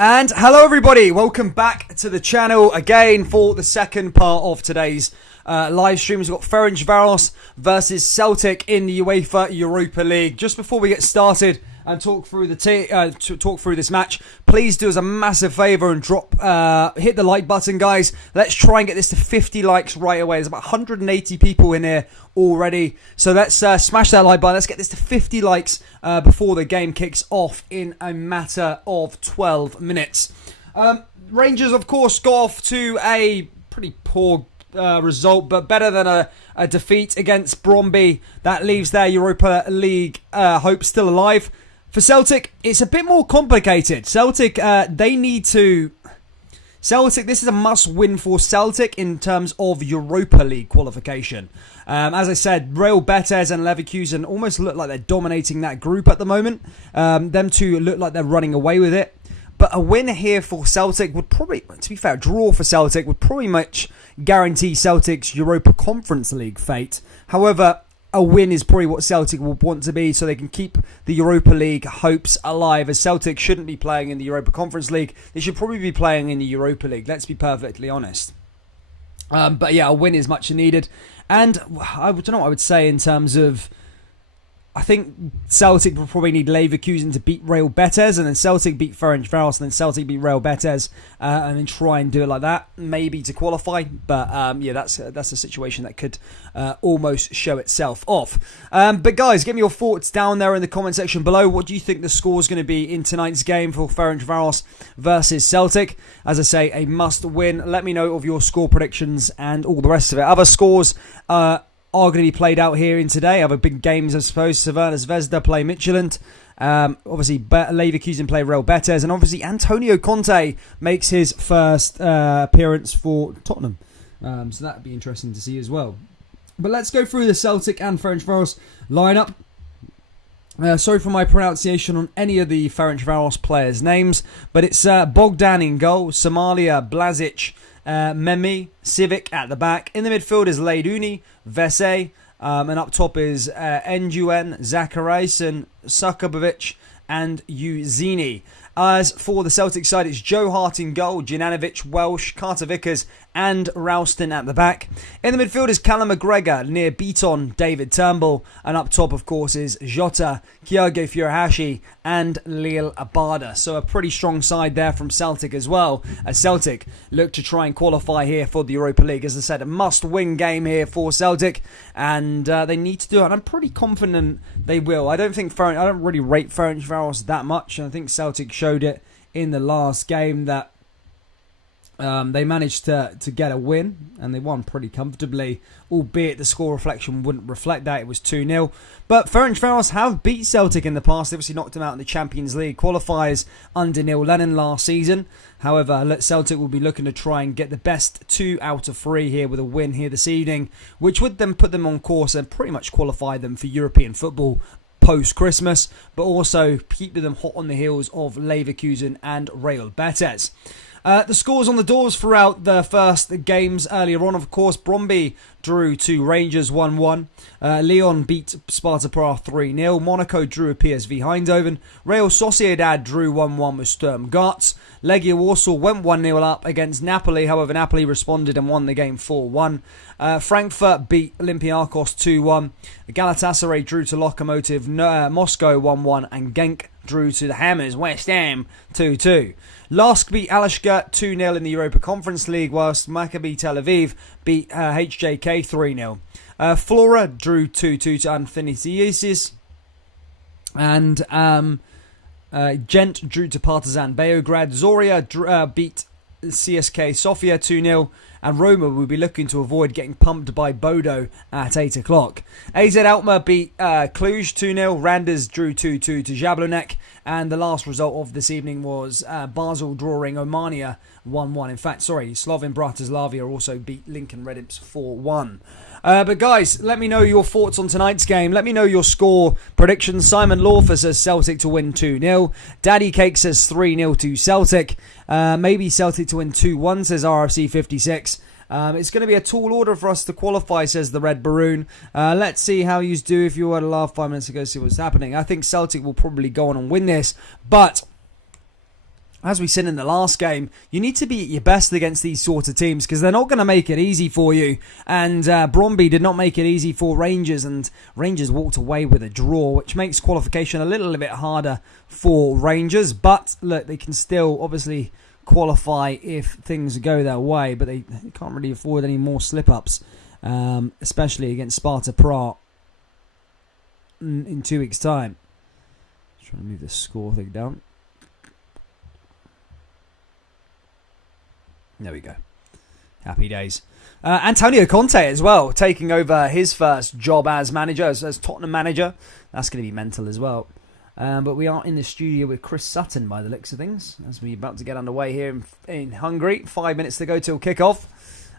And hello everybody, welcome back to the channel again for the second part of today's live streams. We've got Ferencvaros versus Celtic in the UEFA Europa League. Just before we get started and talk through this match, please do us a massive favour and hit the like button, guys. Let's try and get this to 50 likes right away. There's about 180 people in here already, so let's smash that like button. Let's get this to 50 likes before the game kicks off in a matter of 12 minutes. Rangers, of course, go off to a pretty poor result, but better than a defeat against Brøndby. That leaves their Europa League hopes still alive. For Celtic, it's a bit more complicated. Celtic, this is a must-win for Celtic in terms of Europa League qualification. As I said, Real Betis and Leverkusen almost look like they're dominating that group at the moment. Them two look like they're running away with it. But a win here for Celtic would probably, to be fair, a draw for Celtic would probably much guarantee Celtic's Europa Conference League fate. However, a win is probably what Celtic will want to be so they can keep the Europa League hopes alive, as Celtic shouldn't be playing in the Europa Conference League. They should probably be playing in the Europa League, let's be perfectly honest. But yeah, a win is much needed. And I don't know what I would say in terms of, I think Celtic will probably need Leverkusen to beat Real Betis, and then Celtic beat Ferencvaros, and then Celtic beat Real Betis, and then try and do it like that, maybe to qualify. But yeah, that's a situation that could almost show itself off. But guys, give me your thoughts down there in the comment section below. What do you think the score is going to be in tonight's game for Ferencvaros versus Celtic? As I say, a must-win. Let me know of your score predictions and all the rest of it. Other scores are going to be played out here in today. Other big games, I suppose. Crvena Zvezda play Midfield. Obviously, Leverkusen play Real Betis. And obviously, Antonio Conte makes his first appearance for Tottenham. So that would be interesting to see as well. But let's go through the Celtic and Ferencvaros lineup. Sorry for my pronunciation on any of the Ferencvaros players' names. But it's Bogdan in goal, Somalia, Blazic, Memi, Civic at the back. In the midfield is Leiduni, Vese, and up top is Nguyen, Zachariasen, Sukabovic, and Uzini. As for the Celtic side, it's Joe Hart in goal, Jananovic, Welsh, Carter Vickers, and Ralston at the back. In the midfield is Callum McGregor, near Beaton, David Turnbull, and up top, of course, is Jota, Kyogo Furuhashi, and Lil Abada. So a pretty strong side there from Celtic as well, as Celtic look to try and qualify here for the Europa League. As I said, a must-win game here for Celtic, and they need to do it. And I'm pretty confident they will. I don't really rate Ferencvaros that much, and I think Celtic showed it in the last game that they managed to get a win, and they won pretty comfortably, albeit the score reflection wouldn't reflect that. It was 2-0. But Ferencvaros have beat Celtic in the past. They obviously knocked them out in the Champions League qualifiers under Neil Lennon last season. However, Celtic will be looking to try and get the best 2 out of 3 here with a win here this evening, which would then put them on course and pretty much qualify them for European football post-Christmas, but also keep them hot on the heels of Leverkusen and Real Betis. The scores on the doors throughout the first games earlier on, of course, Brøndby drew to Rangers 1-1. Lyon beat Sparta Prague 3-0. Monaco drew with PSV Eindhoven. Real Sociedad drew 1-1 with Sturm Graz. Legia Warsaw went 1-0 up against Napoli. However, Napoli responded and won the game 4-1. Frankfurt beat Olympiacos 2-1. Galatasaray drew to Lokomotiv Moscow 1-1. And Genk drew to the Hammers West Ham 2-2. Lask beat Alashkert 2-0 in the Europa Conference League, whilst Maccabi Tel Aviv beat HJK 3-0. Flora drew 2-2 to Athanasiakis, and Gent drew to Partizan Beograd. Zoria beat CSK Sofia 2-0, and Roma will be looking to avoid getting pumped by Bodo at 8 o'clock. AZ Alkmaar beat Cluj 2-0. Randers drew 2-2 to Jablonec. And the last result of this evening was Basel drawing Omania 1-1. In fact, Slovan Bratislava also beat Lincoln Red Imps 4-1. But guys, let me know your thoughts on tonight's game. Let me know your score predictions. Simon Lawfer says Celtic to win 2-0. Daddy Cake says 3-0 to Celtic. Maybe Celtic to win 2-1, says RFC 56. It's going to be a tall order for us to qualify, says the Red Baroon. Let's see how you do if you were to laugh 5 minutes ago, see what's happening. I think Celtic will probably go on and win this, but as we said in the last game, you need to be at your best against these sort of teams because they're not going to make it easy for you. And Bromby did not make it easy for Rangers, and Rangers walked away with a draw, which makes qualification a little bit harder for Rangers. But look, they can still obviously qualify if things go their way, but they can't really afford any more slip-ups, especially against Sparta Prague in 2 weeks' time. Just trying to move the score thing down. There we go. Happy days. Antonio Conte as well, taking over his first job as manager, as Tottenham manager. That's going to be mental as well. But we are in the studio with Chris Sutton by the looks of things, as we're about to get underway here in Hungary. 5 minutes to go till kickoff,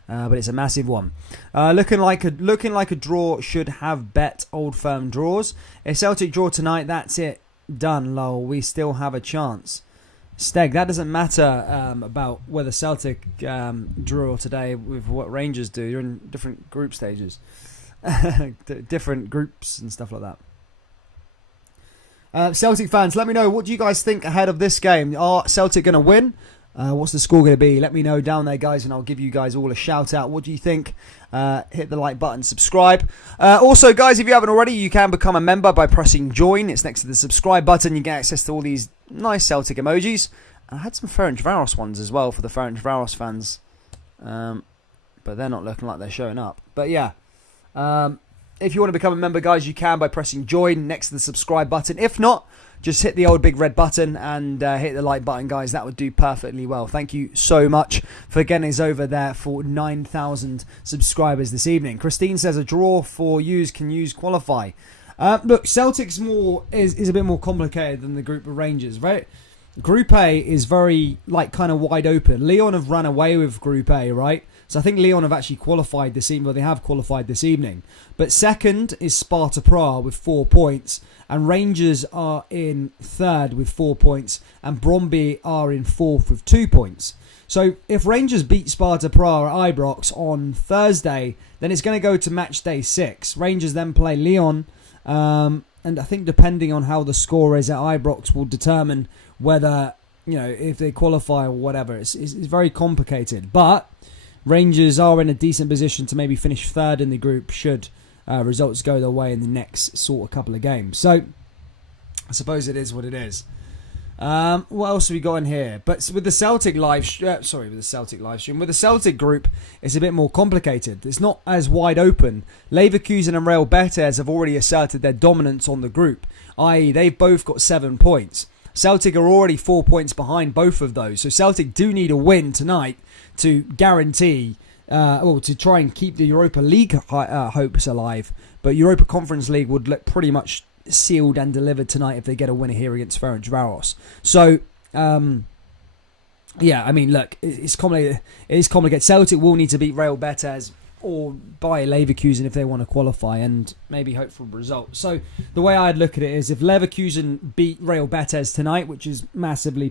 but it's a massive one. Looking like a draw should have bet old firm draws. A Celtic draw tonight, that's it. Done, lol. We still have a chance. Steg, that doesn't matter about whether Celtic draw today with what Rangers do. You're in different group stages. Different groups and stuff like that. Celtic fans, let me know, what do you guys think ahead of this game? Are Celtic going to win? What's the score going to be? Let me know down there, guys, and I'll give you guys all a shout out. What do you think? Hit the like button, subscribe. Also, guys, if you haven't already, you can become a member by pressing join. It's next to the subscribe button. You get access to all these nice Celtic emojis. I had some Ferencvaros ones as well for the Ferencvaros fans, but they're not looking like they're showing up. But yeah, if you want to become a member, guys, you can by pressing join next to the subscribe button. If not, just hit the old big red button and hit the like button, guys. That would do perfectly well. Thank you so much for getting us over there for 9,000 subscribers this evening. Christine says a draw for use can use qualify. Look, Celtic's is a bit more complicated than the group of Rangers, right? Group A is very kind of wide open. Lyon have run away with Group A, right? So I think Lyon have actually qualified this evening. Well, they have qualified this evening. But second is Sparta Prague with 4 points. And Rangers are in third with 4 points. And Bromby are in fourth with 2 points. So if Rangers beat Sparta Prague at Ibrox on Thursday, then it's going to go to match day 6. Rangers then play Lyon. And I think depending on how the score is at Ibrox will determine whether, if they qualify or whatever. It's very complicated. But Rangers are in a decent position to maybe finish third in the group should results go their way in the next sort of couple of games. So I suppose it is what it is. What else have we got in here? But with the Celtic live stream, with the Celtic group, it's a bit more complicated. It's not as wide open. Leverkusen and Real Betis have already asserted their dominance on the group, i.e. they've both got 7 points. Celtic are already 4 points behind both of those. So Celtic do need a win tonight to guarantee, to try and keep the Europa League hopes alive. But Europa Conference League would look pretty much sealed and delivered tonight if they get a winner here against Ferencvaros. So, look, it's complicated. It is complicated. Celtic will need to beat Real Betis or by Leverkusen if they want to qualify and maybe hope for a result. So the way I'd look at it is if Leverkusen beat Real Betis tonight, which is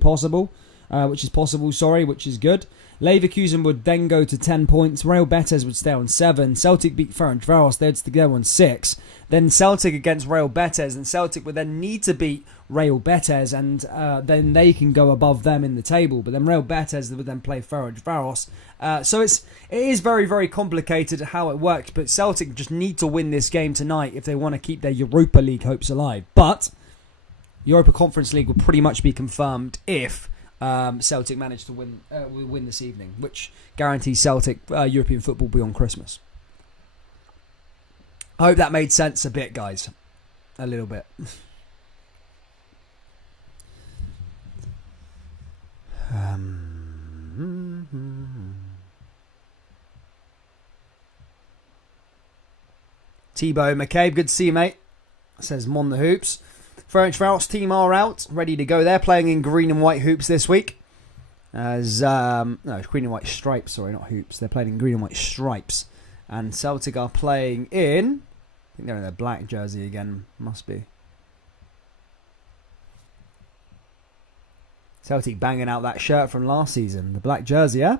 possible, which is good. Leverkusen would then go to 10 points. Real Betis would stay on 7. Celtic beat Ferencvaros. They'd go on 6. Then Celtic against Real Betis. And Celtic would then need to beat Real Betis. And then they can go above them in the table. But then Real Betis would then play Ferencvaros. So it is very, very complicated how it works. But Celtic just need to win this game tonight if they want to keep their Europa League hopes alive. But Europa Conference League will pretty much be confirmed if Celtic managed to win this evening, which guarantees Celtic European football beyond Christmas. I hope that made sense a bit, guys. A little bit. Thibaut McCabe, good to see you, mate. Says Mon the Hoops. Ferencvaros team are out, ready to go. They're playing in green and white hoops this week. As green and white stripes, sorry, not hoops. They're playing in green and white stripes. And Celtic are playing in, I think they're in their black jersey again, must be. Celtic banging out that shirt from last season, the black jersey, yeah?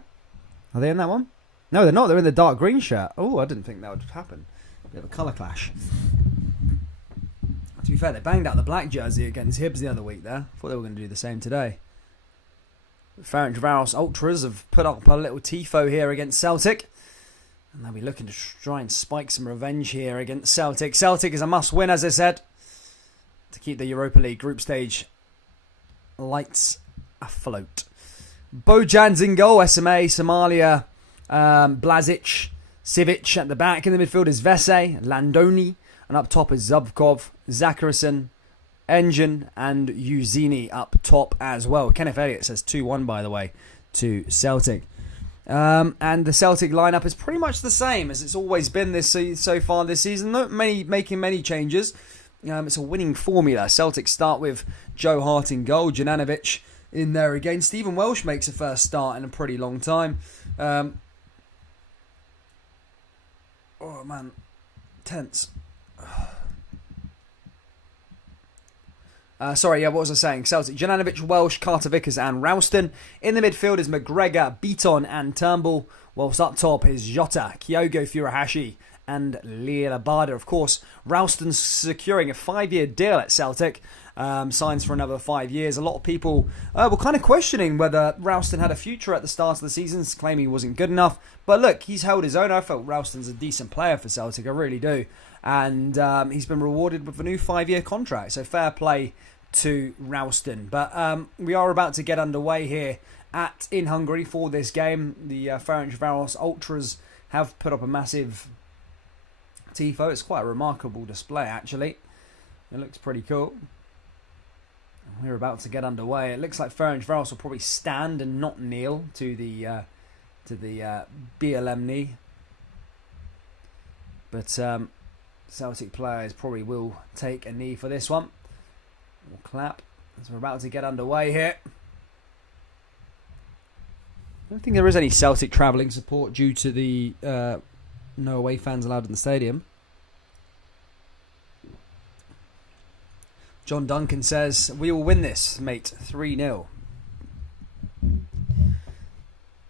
Are they in that one? No, they're not. They're in the dark green shirt. Oh, I didn't think that would happen. A bit of a colour clash. To be fair, they banged out the black jersey against Hibs the other week there. Thought they were going to do the same today. Ferencvaros Ultras have put up a little tifo here against Celtic. And they'll be looking to try and spike some revenge here against Celtic. Celtic is a must-win, as I said, to keep the Europa League group stage lights afloat. Bojan's in goal, SMA, Somalia, Blazic, Sivic at the back. In the midfield is Vese, Landoni, and up top is Zubkov, Zacharyson, Engine, and Uzini up top as well. Kenneth Elliott says 2-1, by the way, to Celtic. And the Celtic lineup is pretty much the same as it's always been this so far this season. Not making many changes. It's a winning formula. Celtic start with Joe Hart in goal, Jananovic in there again. Stephen Welsh makes a first start in a pretty long time. Oh man, tense. What was I saying? Celtic, Jananovic, Welsh, Carter Vickers and Ralston. In the midfield is McGregor, Beaton and Turnbull. Whilst up top is Jota, Kyogo Furuhashi and Leo Abada. Of course, Ralston's securing a 5-year deal at Celtic. Signs for another 5 years. A lot of people were kind of questioning whether Ralston had a future at the start of the season, claiming he wasn't good enough. But look, he's held his own. I felt Ralston's a decent player for Celtic. I really do. And he's been rewarded with a new 5-year contract. So fair play to Ralston. But we are about to get underway here in Hungary for this game. The Ferencvaros Ultras have put up a massive tifo. It's quite a remarkable display, actually. It looks pretty cool. We're about to get underway. It looks like Ferencvaros will probably stand and not kneel to the BLM knee. But Celtic players probably will take a knee for this one. We'll clap as we're about to get underway here. I don't think there is any Celtic travelling support due to the no away fans allowed in the stadium. John Duncan says, we will win this, mate. 3-0.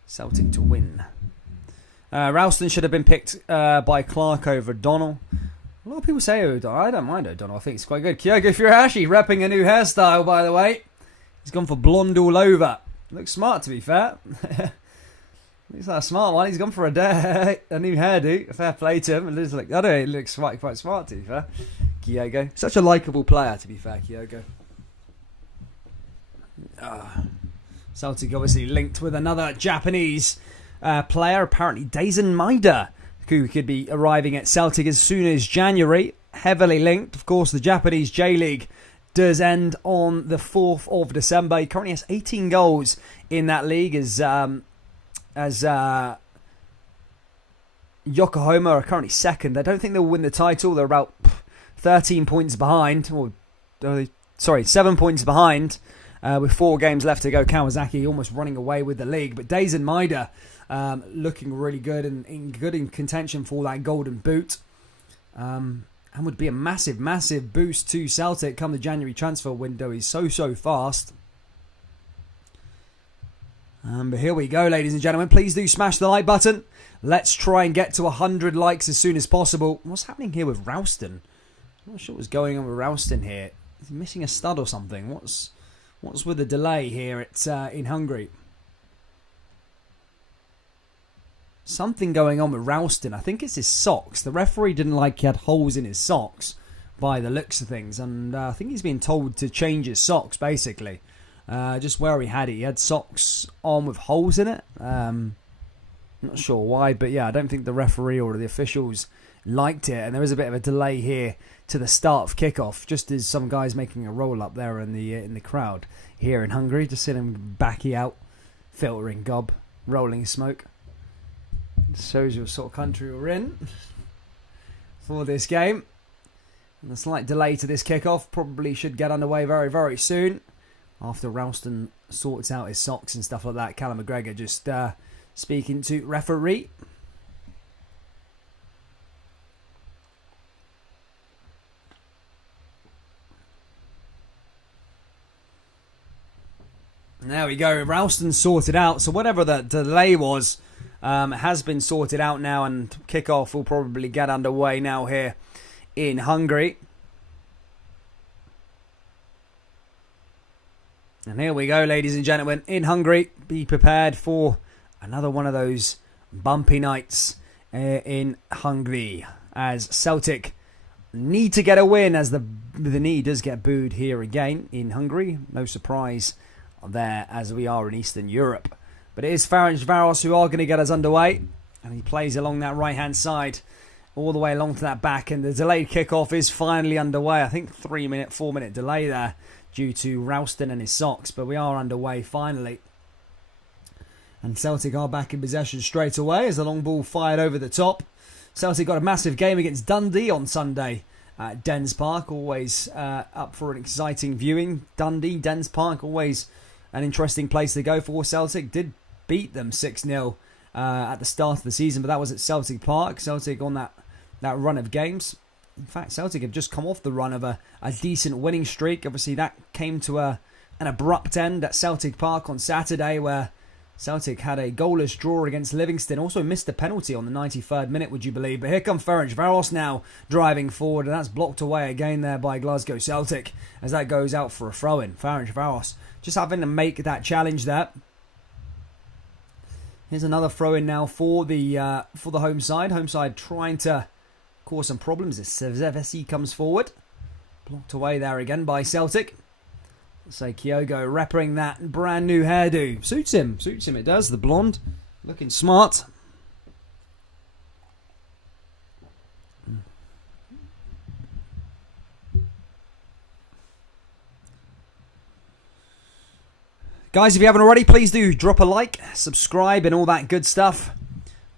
Celtic to win. Ralston should have been picked by Clark over O'Donnell. A lot of people say O'Donnell. I don't mind O'Donnell. I think it's quite good. Kyogo Furuhashi repping a new hairstyle, by the way. He's gone for blonde all over. Looks smart, to be fair. Looks like a smart one. He's gone for a new hairdo. Fair play to him. It looks quite smart, to be fair. Kyogo. Such a likeable player, to be fair, Kyogo. Celtic obviously linked with another Japanese player, apparently Daisen Maeda, who could be arriving at Celtic as soon as January. Heavily linked. Of course, the Japanese J-League does end on the 4th of December. He currently has 18 goals in that league as Yokohama are currently second. I don't think they'll win the title. They're about 13 points behind. 7 points behind with 4 games left to go. Kawasaki almost running away with the league. But Daisen Maeda looking really good and in contention for that golden boot. And would be a massive, massive boost to Celtic come the January transfer window. He's so fast. But here we go, ladies and gentlemen. Please do smash the like button. Let's try and get to 100 likes as soon as possible. What's happening here with Ralston? I'm not sure what's going on with Ralston here. Is he missing a stud or something? What's with the delay here in Hungary? Something going on with Ralston. I think it's his socks. The referee didn't like he had holes in his socks by the looks of things. And I think he's been told to change his socks, basically. Just where he had it. He had socks on with holes in it. Not sure why, but yeah, I don't think the referee or the officials liked it. And there is a bit of a delay here to the start of kickoff, just as some guys making a roll up there in the crowd here in Hungary. Just seeing him backy out, filtering gob, rolling smoke. Shows you what sort of country we're in for this game. And a slight delay to this kickoff. Probably should get underway very, very soon. After Ralston sorts out his socks and stuff like that. Callum McGregor just speaking to referee. There we go. Ralston sorted out. So whatever the delay was has been sorted out now, and kickoff will probably get underway now here in Hungary. And here we go, ladies and gentlemen, in Hungary. Be prepared for another one of those bumpy nights in Hungary, as Celtic need to get a win, as the knee does get booed here again in Hungary. No surprise there, as we are in Eastern Europe. But it is Ferencvaros who are going to get us underway, and he plays along that right-hand side all the way along to that back, and the delayed kickoff is finally underway. I think 4-minute delay there due to Ralston and his socks, but we are underway finally. And Celtic are back in possession straight away as the long ball fired over the top. Celtic got a massive game against Dundee on Sunday at Dens Park. Always up for an exciting viewing. Dens Park, always an interesting place to go for. Celtic did beat them 6-0 at the start of the season, but that was at Celtic Park. Celtic on that run of games. In fact, Celtic have just come off the run of a decent winning streak. Obviously, that came to an abrupt end at Celtic Park on Saturday, where Celtic had a goalless draw against Livingston. Also missed a penalty on the 93rd minute, would you believe? But here comes Ferencvaros now driving forward, and that's blocked away again there by Glasgow Celtic as that goes out for a throw-in. Ferencvaros just having to make that challenge there. Here's another throw-in now for the home side. Home side trying to cause some problems as Sevesi comes forward. Blocked away there again by Celtic. So Kyogo repping that brand new hairdo. Suits him it does, the blonde. Looking smart. Guys, if you haven't already, please do drop a like, subscribe and all that good stuff.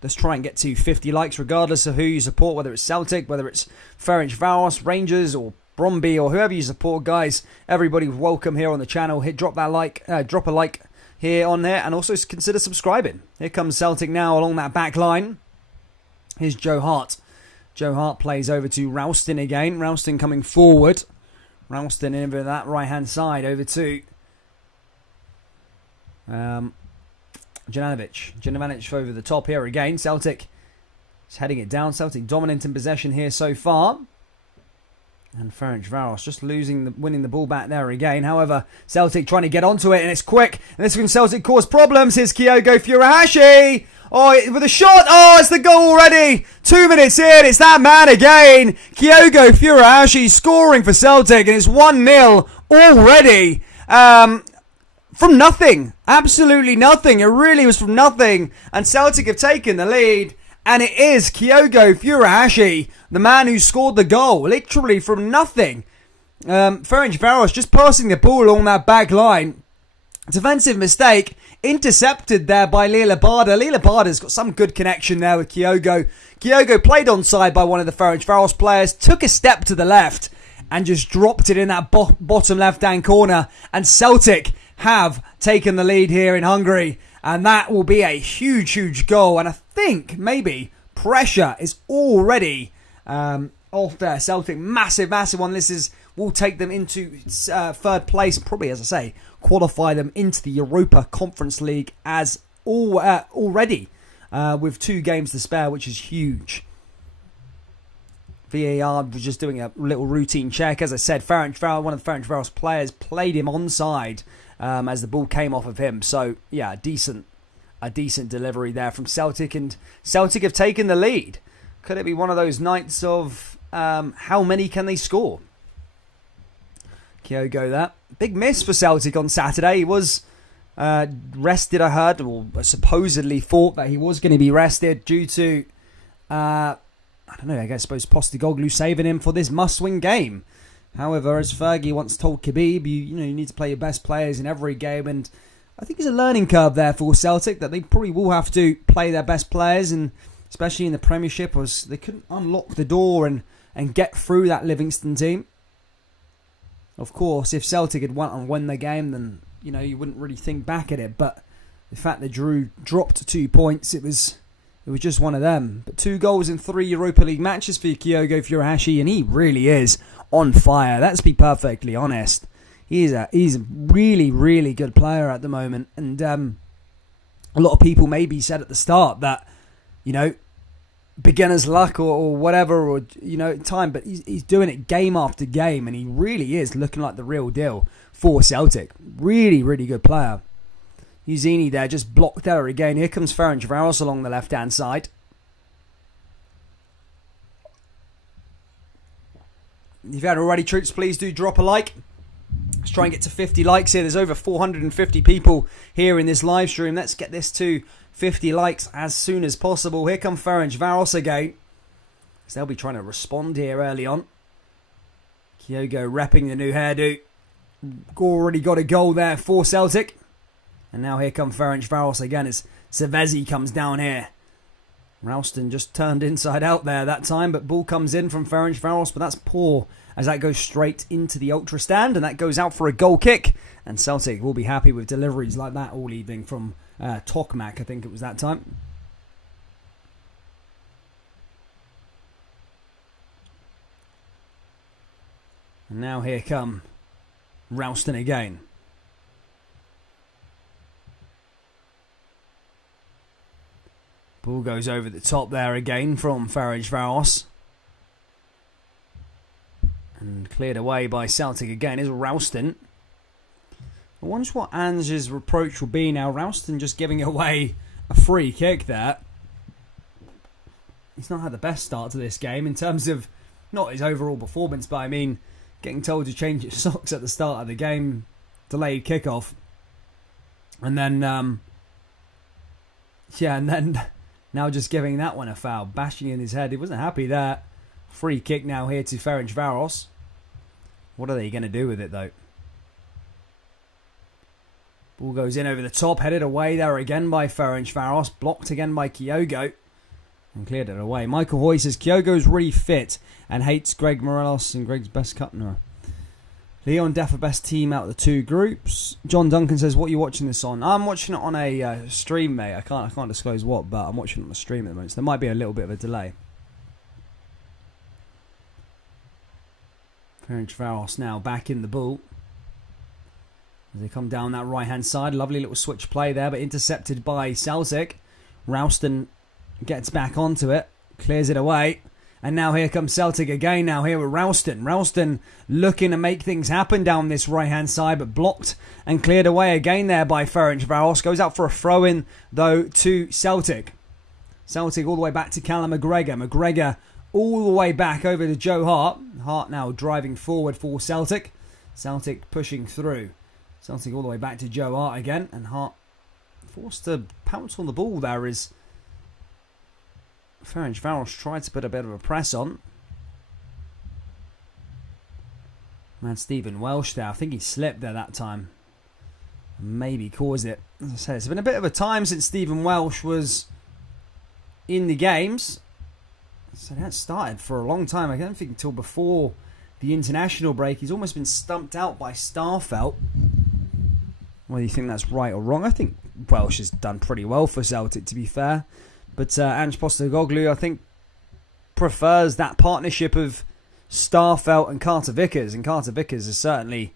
Let's try and get to 50 likes regardless of who you support, whether it's Celtic, whether it's Ferencvaros, Rangers or Bromby or whoever you support, guys. Everybody's welcome here on the channel. Drop a like here on there, and also consider subscribing. Here comes Celtic now along that back line. Here's Joe Hart. Joe Hart plays over to Ralston again. Ralston coming forward. Ralston over that right hand side over to Janovic over the top here again. Celtic is heading it down. Celtic dominant in possession here so far. And Ferencvaros just winning the ball back there again. However, Celtic trying to get onto it, and it's quick. And this is when Celtic cause problems. Here's Kyogo Furuhashi. Oh, with a shot. Oh, it's the goal already. 2 minutes in. It's that man again. Kyogo Furuhashi scoring for Celtic, and it's 1-0 already. From nothing. Absolutely nothing. It really was from nothing. And Celtic have taken the lead. And it is Kyogo Furuhashi, the man who scored the goal, literally from nothing. Ferencvaros just passing the ball along that back line. Defensive mistake, intercepted there by Abada. Abada's got some good connection there with Kyogo. Kyogo played onside by one of the Ferencvaros players, took a step to the left, and just dropped it in that bottom left-hand corner. And Celtic have taken the lead here in Hungary. And that will be a huge, huge goal. And I think maybe pressure is already off there. Celtic, massive, massive one. Will take them into third place. Probably, as I say, qualify them into the Europa Conference League already with 2 games to spare, which is huge. VAR was just doing a little routine check. As I said, one of the Ferencvaros players played him onside as the ball came off of him. So, yeah, a decent delivery there from Celtic. And Celtic have taken the lead. Could it be one of those nights of how many can they score? Kyogo there. Big miss for Celtic on Saturday. He was rested, I heard, or supposedly thought that he was going to be rested due to, I don't know, I suppose Postecoglou saving him for this must-win game. However, as Fergie once told Khabib, you need to play your best players in every game, and I think there's a learning curve there for Celtic that they probably will have to play their best players, and especially in the Premiership, as they couldn't unlock the door and get through that Livingston team. Of course, if Celtic had won the game, then you wouldn't really think back at it. But the fact that Drew dropped 2 points, it was just one of them. But 2 goals in 3 Europa League matches for Kyogo Furuhashi, and he really is on fire. Let's be perfectly honest. He's a really, really good player at the moment. And a lot of people maybe said at the start that, beginner's luck or whatever, or time, but he's doing it game after game, and he really is looking like the real deal for Celtic. Really, really good player. Uzini there, just blocked there again. Here comes Ferencvaros along the left-hand side. If you haven't already, troops, please do drop a like. Let's try and get to 50 likes here. There's over 450 people here in this live stream. Let's get this to 50 likes as soon as possible. Here come Ferencvaros again. So they'll be trying to respond here early on. Kyogo repping the new hairdo. Already got a goal there for Celtic. And now here come Ferencvaros again as Savezi comes down here. Ralston just turned inside out there that time, but ball comes in from Ferencvaros, but that's poor as that goes straight into the ultra stand, and that goes out for a goal kick. And Celtic will be happy with deliveries like that all evening from Tokmak, I think it was that time. And now here come Ralston again. Ball goes over the top there again from Ferencvaros. And cleared away by Celtic again is Ralston. I wonder what Ange's reproach will be now. Ralston just giving away a free kick there. He's not had the best start to this game in terms of not his overall performance, but I mean getting told to change his socks at the start of the game, delayed kickoff. And then, and then now just giving that one a foul, bashing in his head. He wasn't happy there. Free kick now here to Ferencvaros. What are they going to do with it though? Ball goes in over the top, headed away there again by Ferencvaros. Blocked again by Kyogo. And cleared it away. Michael Hoy says Kyogo's really fit and hates Greg Morelos and Greg's best cutner. Leon Deffa best team out of the two groups. John Duncan says, what are you watching this on? I'm watching it on a stream, mate. I can't disclose what, but I'm watching it on a stream at the moment. So there might be a little bit of a delay. Ferencvaros now back in the ball. As they come down that right-hand side. Lovely little switch play there, but intercepted by Celtic. Ralston gets back onto it. Clears it away. And now here comes Celtic again, now here with Ralston. Ralston looking to make things happen down this right-hand side, but blocked and cleared away again there by Ferencvaros. Goes out for a throw-in, though, to Celtic. Celtic all the way back to Callum McGregor. McGregor all the way back over to Joe Hart. Hart now driving forward for Celtic. Celtic pushing through. Celtic all the way back to Joe Hart again. And Hart forced to pounce on the ball there is Ferencvaros tried to put a bit of a press on. Man, Stephen Welsh there. I think he slipped there that time. Maybe caused it. As I said, it's been a bit of a time since Stephen Welsh was in the games. So that started for a long time. I don't think until before the international break. He's almost been stumped out by Starfelt. Whether you think that's right or wrong, I think Welsh has done pretty well for Celtic, to be fair. But Ange Postecoglou, I think, prefers that partnership of Starfelt and Carter Vickers. And Carter Vickers is certainly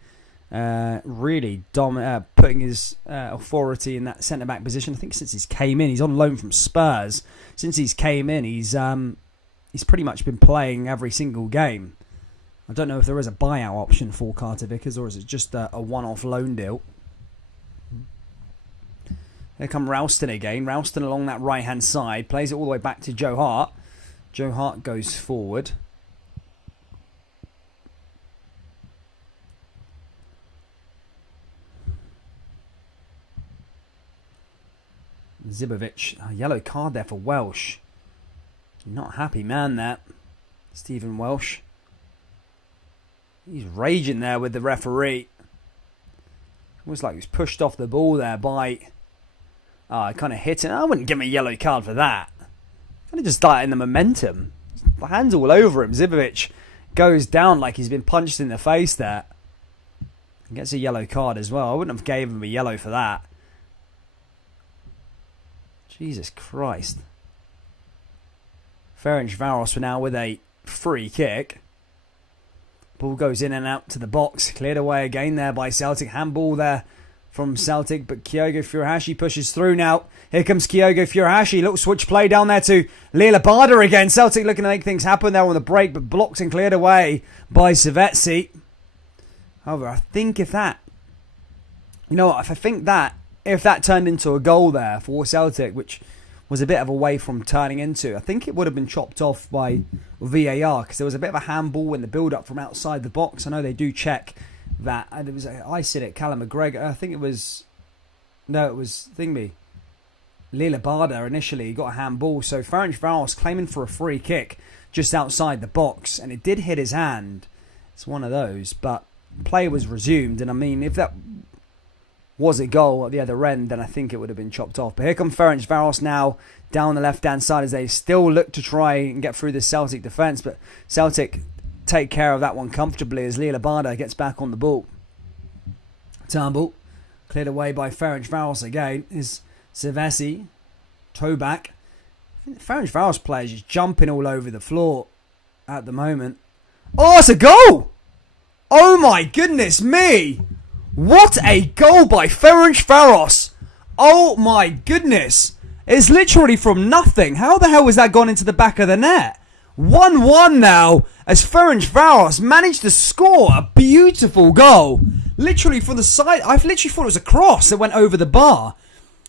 really putting his authority in that centre-back position. I think since he's came in, he's on loan from Spurs. Since he's came in, he's pretty much been playing every single game. I don't know if there is a buyout option for Carter Vickers or is it just a one-off loan deal. Here come Ralston again. Ralston along that right-hand side. Plays it all the way back to Joe Hart. Joe Hart goes forward. Zibovic. A yellow card there for Welsh. Not happy man there. Stephen Welsh. He's raging there with the referee. Almost like he was pushed off the ball there by... I kind of hit it. I wouldn't give him a yellow card for that. Kind of just started in the momentum. The hands all over him. Zibovic goes down like he's been punched in the face there. He gets a yellow card as well. I wouldn't have gave him a yellow for that. Jesus Christ. Ferencvaros for now with a free kick. Ball goes in and out to the box. Cleared away again there by Celtic. Handball there from Celtic, but Kyogo Furuhashi pushes through now. Here comes Kyogo Furuhashi. Little switch play down there to Abada again. Celtic looking to make things happen there on the break, but blocked and cleared away by Savetsi. However, I think if that turned into a goal there for Celtic, which was a bit of a way from turning into, I think it would have been chopped off by VAR, because there was a bit of a handball in the build-up from outside the box. I know they do check that. And I said it, Callum McGregor. I think it was Lila Abada initially. He got a handball. So Ferencvaros claiming for a free kick just outside the box, and it did hit his hand. It's one of those, but play was resumed, and I mean, if that was a goal at the other end, then I think it would have been chopped off. But here comes Ferencvaros now down the left-hand side as they still look to try and get through the Celtic defence, but Celtic take care of that one comfortably as Lila Abada gets back on the ball. Turnbull cleared away by Ferencvaros again. Is Savetsi toe back? I think the Ferencvaros players just jumping all over the floor at the moment. Oh, it's a goal! Oh my goodness me! What a goal by Ferencvaros! Oh my goodness! It's literally from nothing. How the hell has that gone into the back of the net? 1-1 now as Ferencvaros managed to score a beautiful goal. Literally from the side. I literally thought it was a cross that went over the bar.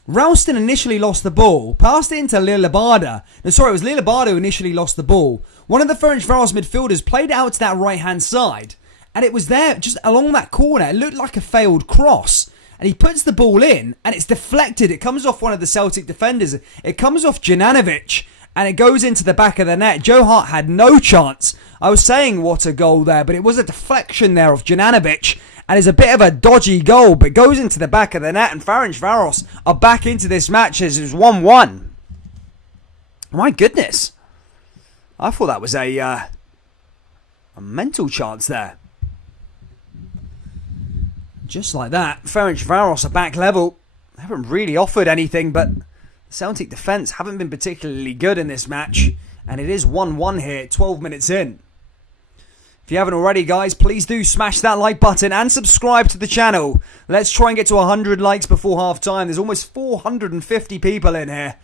Ralston initially lost the ball, passed it into Lila Abada. No, sorry, it was Lila Abada who initially lost the ball. One of the Ferencvaros midfielders played it out to that right-hand side, and it was there just along that corner. It looked like a failed cross. And he puts the ball in, and it's deflected. It comes off one of the Celtic defenders. It comes off Jananovic, and it goes into the back of the net. Joe Hart had no chance. I was saying what a goal there, but it was a deflection there of Jananovic, and it's a bit of a dodgy goal, but it goes into the back of the net, and Ferencvaros are back into this match as it's 1-1. My goodness. I thought that was a mental chance there. Just like that, Ferencvaros are back level. They haven't really offered anything, but the Celtic defence haven't been particularly good in this match. And it is 1-1 here, 12 minutes in. If you haven't already, guys, please do smash that like button and subscribe to the channel. Let's try and get to 100 likes before half time. There's almost 450 people in here.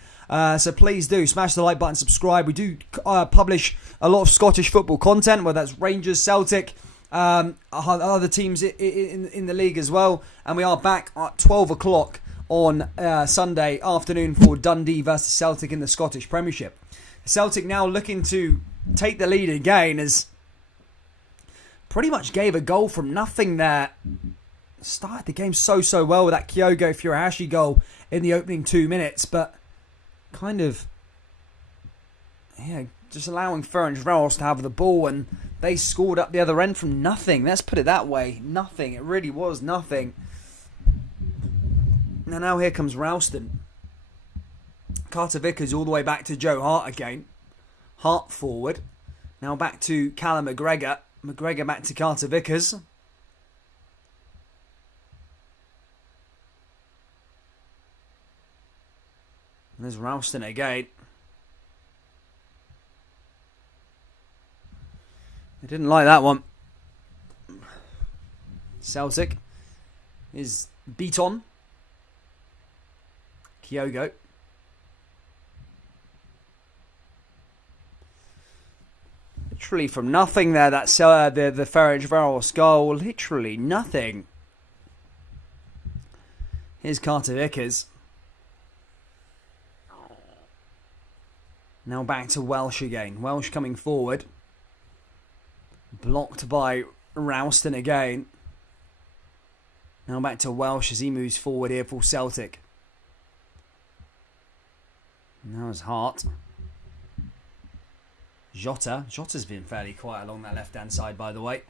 So please do smash the like button, subscribe. We do publish a lot of Scottish football content, whether that's Rangers, Celtic, other teams in the league as well, and we are back at 12 o'clock on Sunday afternoon for Dundee versus Celtic in the Scottish Premiership. Celtic now looking to take the lead again, as pretty much gave a goal from nothing there. Started the game so well with that Kyogo Furuhashi goal in the opening 2 minutes, but kind of just allowing Ferencvaros to have the ball, and they scored up the other end from nothing. Let's put it that way. Nothing. It really was nothing. Now here comes Ralston. Carter Vickers all the way back to Joe Hart again. Hart forward. Now back to Callum McGregor. McGregor back to Carter Vickers. And there's Ralston again. I didn't like that one. Celtic is beat on. Kyogo. Literally from nothing there, that's the Ferencvaros goal. Literally nothing. Here's Carter Vickers. Now back to Welsh again. Welsh coming forward. Blocked by Ralston again. Now back to Welsh as he moves forward here for Celtic. Now it's Hart. Jota. Jota's been fairly quiet along that left-hand side, by the way.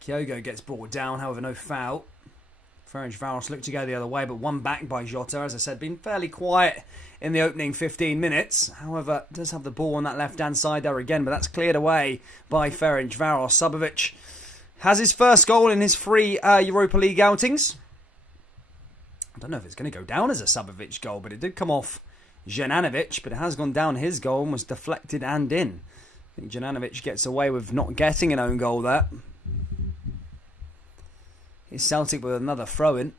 Kyogo gets brought down, however, no foul. Ferencvaros look to go the other way, but one back by Jota. As I said, been fairly quiet in the opening 15 minutes. However, does have the ball on that left-hand side there again, but that's cleared away by Ferencvaros. Substitutions has his first goal in his 3 Europa League outings. I don't know if it's going to go down as a Substitutions goal, but it did come off Jananovic, but it has gone down his goal and was deflected and in. I think Jananovic gets away with not getting an own goal there. Here's Celtic with another throw-in.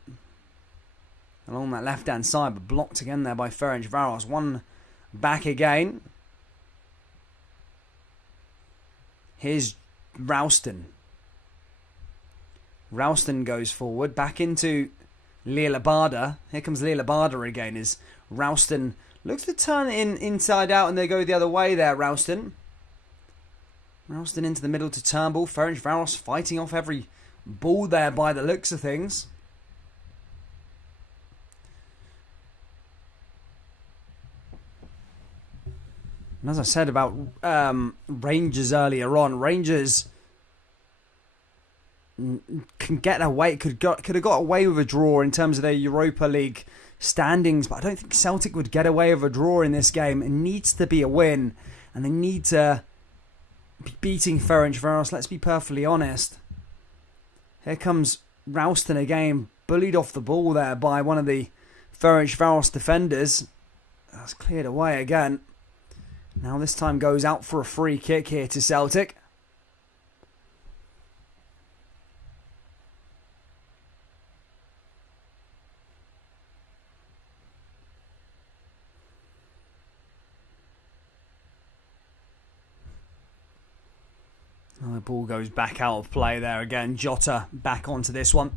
along that left-hand side, but blocked again there by Ferencvaros. One back again. Here's Ralston. Ralston goes forward, back into Abada. Here comes Abada again as Ralston looks to turn in inside out and they go the other way there, Ralston. Ralston into the middle to Turnbull. Ferencvaros fighting off every ball there by the looks of things. And as I said about Rangers earlier on, Rangers can get away, could have got away with a draw in terms of their Europa League standings, but I don't think Celtic would get away with a draw in this game. It needs to be a win, and they need to be beating Ferencvaros. Let's be perfectly honest. Here comes Ralston again, bullied off the ball there by one of the Ferencvaros defenders. That's cleared away again. Now this time goes out for a free kick here to Celtic. Now the ball goes back out of play there again. Jota back onto this one.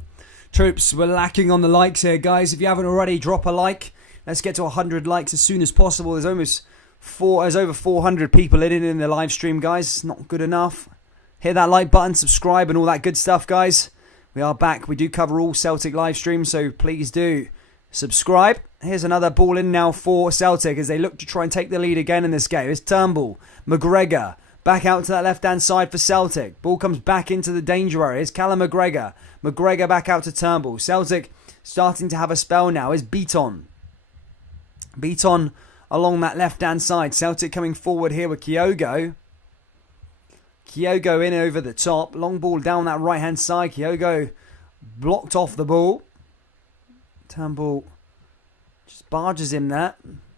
Troops, we're lacking on the likes here, guys. If you haven't already, drop a like. Let's get to 100 likes as soon as possible. There's over 400 people in the live stream, guys. It's not good enough. Hit that like button, subscribe, and all that good stuff, guys. We are back. We do cover all Celtic live streams, so please do subscribe. Here's another ball in now for Celtic as they look to try and take the lead again in this game. It's Turnbull, McGregor, back out to that left-hand side for Celtic. Ball comes back into the danger area. It's Callum McGregor. McGregor back out to Turnbull. Celtic starting to have a spell now. Is Beaton. Beaton along that left-hand side. Celtic coming forward here with Kyogo. Kyogo in over the top. Long ball down that right-hand side. Kyogo blocked off the ball. Turnbull just barges him there.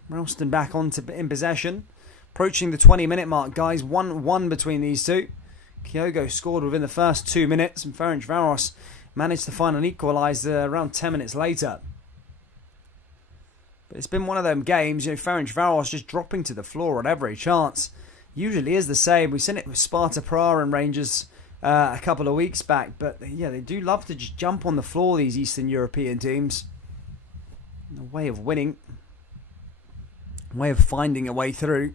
Ralston back in possession. Approaching the 20-minute mark, guys. 1-1 between these two. Kyogo scored within the first 2 minutes, and Ferencvaros managed to find an equaliser around 10 minutes later. But it's been one of them games, Ferencvaros just dropping to the floor at every chance. Usually is the same. We've seen it with Sparta Praha and Rangers a couple of weeks back. But yeah, they do love to just jump on the floor, these Eastern European teams. A way of winning. A way of finding a way through.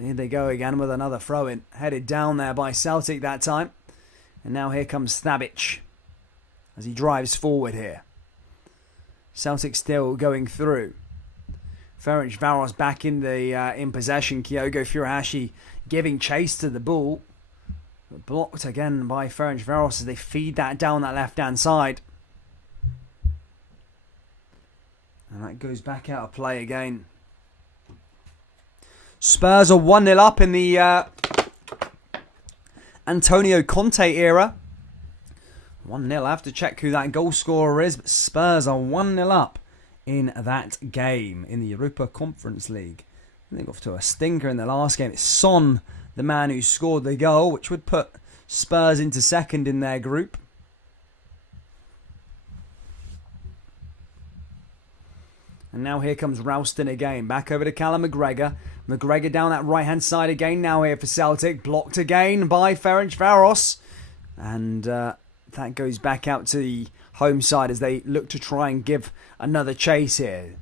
Here they go again with another throw-in. Headed down there by Celtic that time. And now here comes Thabic as he drives forward here. Celtic still going through. Ferencvaros back in possession. Kyogo Furuhashi giving chase to the ball. But blocked again by Ferencvaros as they feed that down that left-hand side. And that goes back out of play again. Spurs are 1-0 up in the Antonio Conte era. 1-0. I have to check who that goal scorer is, but Spurs are 1-0 up in that game in the Europa Conference League. They got off to a stinker in the last game. It's Son, the man who scored the goal, which would put Spurs into second in their group. And now here comes Ralston again. Back over to Callum McGregor. McGregor down that right-hand side again. Now here for Celtic. Blocked again by Ferencvaros. And that goes back out to the home side as they look to try and give another chase here.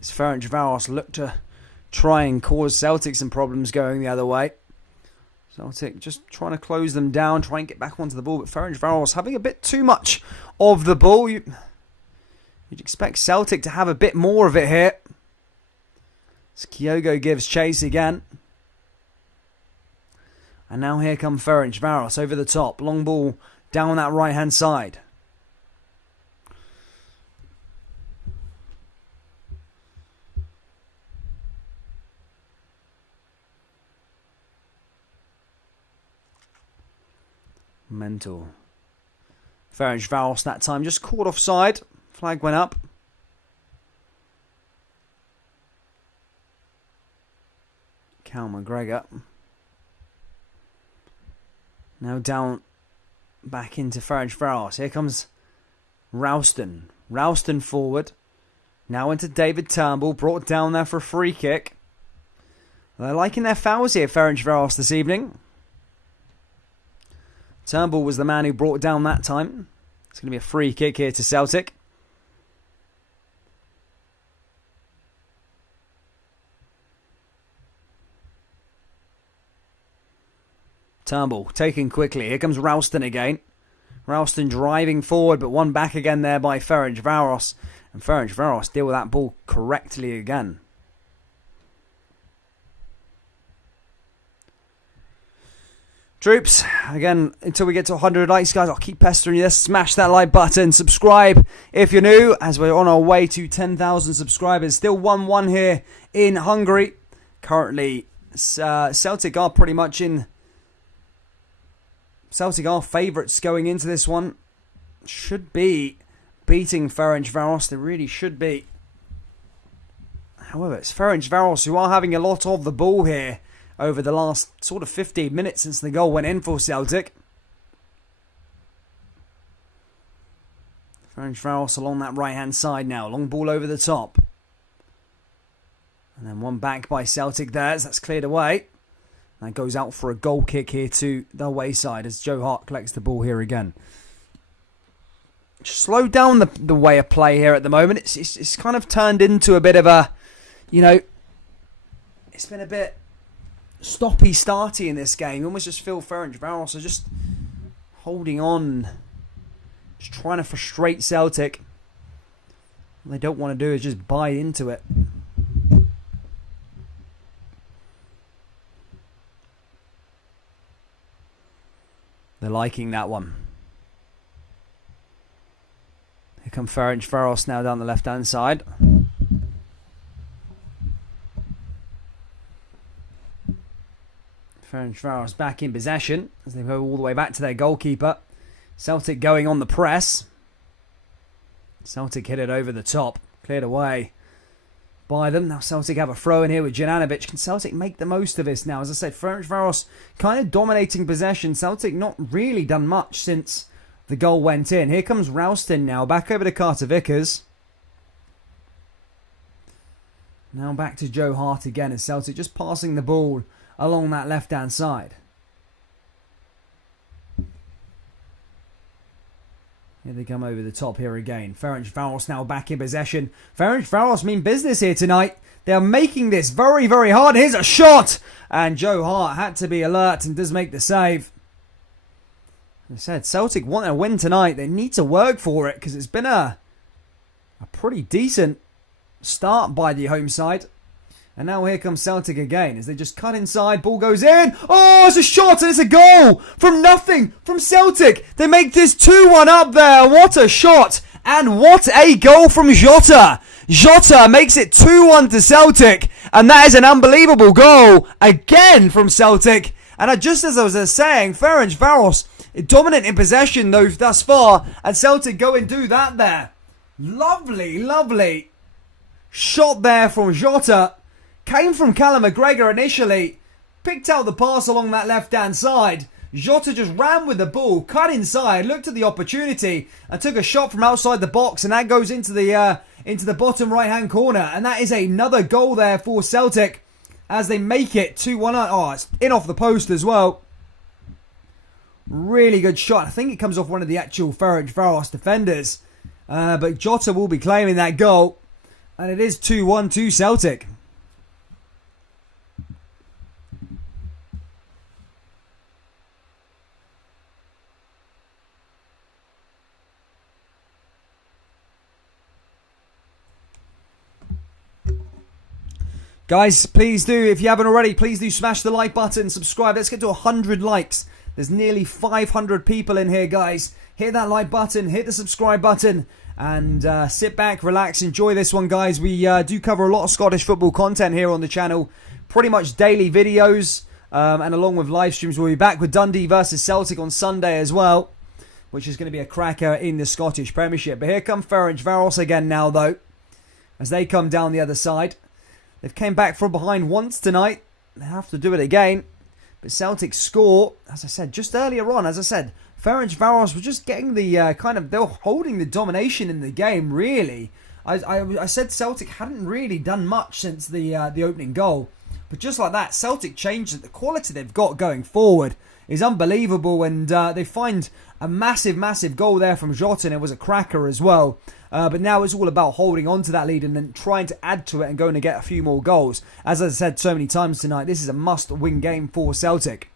As Ferencvaros look to try and cause Celtic some problems going the other way. Celtic just trying to close them down, try and get back onto the ball. But Ferencvaros having a bit too much of the ball. You'd expect Celtic to have a bit more of it here. As Kyogo gives chase again. And now here come Ferencvaros over the top. Long ball down that right-hand side. Mental. Ferencvaros that time just caught offside. Flag went up. Cal McGregor. Now down back into Ferencvaros. Here comes Ralston. Ralston forward. Now into David Turnbull, brought down there for a free kick. They're liking their fouls here, Ferencvaros, this evening. Turnbull was the man who brought it down that time. It's going to be a free kick here to Celtic. Turnbull taken quickly. Here comes Ralston again. Ralston driving forward, but one back again there by Ferencvaros. And Ferencvaros deal with that ball correctly again. Troops, again, until we get to 100 likes, guys, I'll keep pestering you. Smash that like button, subscribe if you're new, as we're on our way to 10,000 subscribers. Still 1-1 here in Hungary. Currently, Celtic are pretty much in... Celtic are favourites going into this one. Should be beating Ferencvaros. They really should be. However, it's Ferencvaros who are having a lot of the ball here over the last sort of 15 minutes since the goal went in for Celtic. Ferencvaros along that right-hand side now. Long ball over the top. And then one back by Celtic there as that's cleared away. That goes out for a goal kick here to the away side as Joe Hart collects the ball here again. Slow down the way of play here at the moment. It's kind of turned into a bit of a, you know, it's been a bit stoppy-starty in this game. You almost just feel Ferencvaros are just holding on, just trying to frustrate Celtic. What they don't want to do is just buy into it. They're liking that one. Here come Ferencvaros now down the left-hand side. Ferencvaros back in possession as they go all the way back to their goalkeeper. Celtic going on the press. Celtic hit it over the top. Cleared away by them. Now Celtic have a throw in here with Jananovic. Can Celtic make the most of this now? As I said, Ferencvaros kind of dominating possession. Celtic not really done much since the goal went in. Here comes Ralston now. Back over to Carter Vickers. Now back to Joe Hart again as Celtic just passing the ball along that left-hand side. Here they come over the top here again. Ferencvaros now back in possession. Ferencvaros mean business here tonight. They are making this very, very hard. Here's a shot! And Joe Hart had to be alert and does make the save. As I said, Celtic want a win tonight. They need to work for it because it's been a pretty decent start by the home side. And now here comes Celtic again as they just cut inside. Ball goes in. Oh, it's a shot and it's a goal from nothing from Celtic. They make this 2-1 up there. What a shot. And what a goal from Jota. Jota makes it 2-1 to Celtic. And that is an unbelievable goal again from Celtic. And just as I was saying, Ferencvaros dominant in possession though thus far. And Celtic go and do that there. Lovely, lovely shot there from Jota. Came from Callum McGregor initially. Picked out the pass along that left-hand side. Jota just ran with the ball, cut inside, looked at the opportunity, and took a shot from outside the box, and that goes into the bottom right-hand corner. And that is another goal there for Celtic as they make it 2-1. Oh, it's in off the post as well. Really good shot. I think it comes off one of the actual Ferencvaros defenders. But Jota will be claiming that goal. And it is 2-1 to Celtic. Guys, please do, if you haven't already, please do smash the like button, subscribe. Let's get to 100 likes. There's nearly 500 people in here, guys. Hit that like button, hit the subscribe button, and sit back, relax, enjoy this one, guys. We do cover a lot of Scottish football content here on the channel. Pretty much daily videos, and along with live streams. We'll be back with Dundee versus Celtic on Sunday as well, which is going to be a cracker in the Scottish Premiership. But here come Ferencvaros again now, though, as they come down the other side. They've came back from behind once tonight. They have to do it again. But Celtic score, as I said, just earlier on. As I said, Ferencvaros were just getting the they were holding the domination in the game, really. I said Celtic hadn't really done much since the opening goal. But just like that, Celtic changed it. The quality they've got going forward is unbelievable, and they find a massive goal there from Jota, and it was a cracker as well. But now it's all about holding on to that lead and then trying to add to it and going to get a few more goals. As I said so many times tonight, this is a must-win game for Celtic.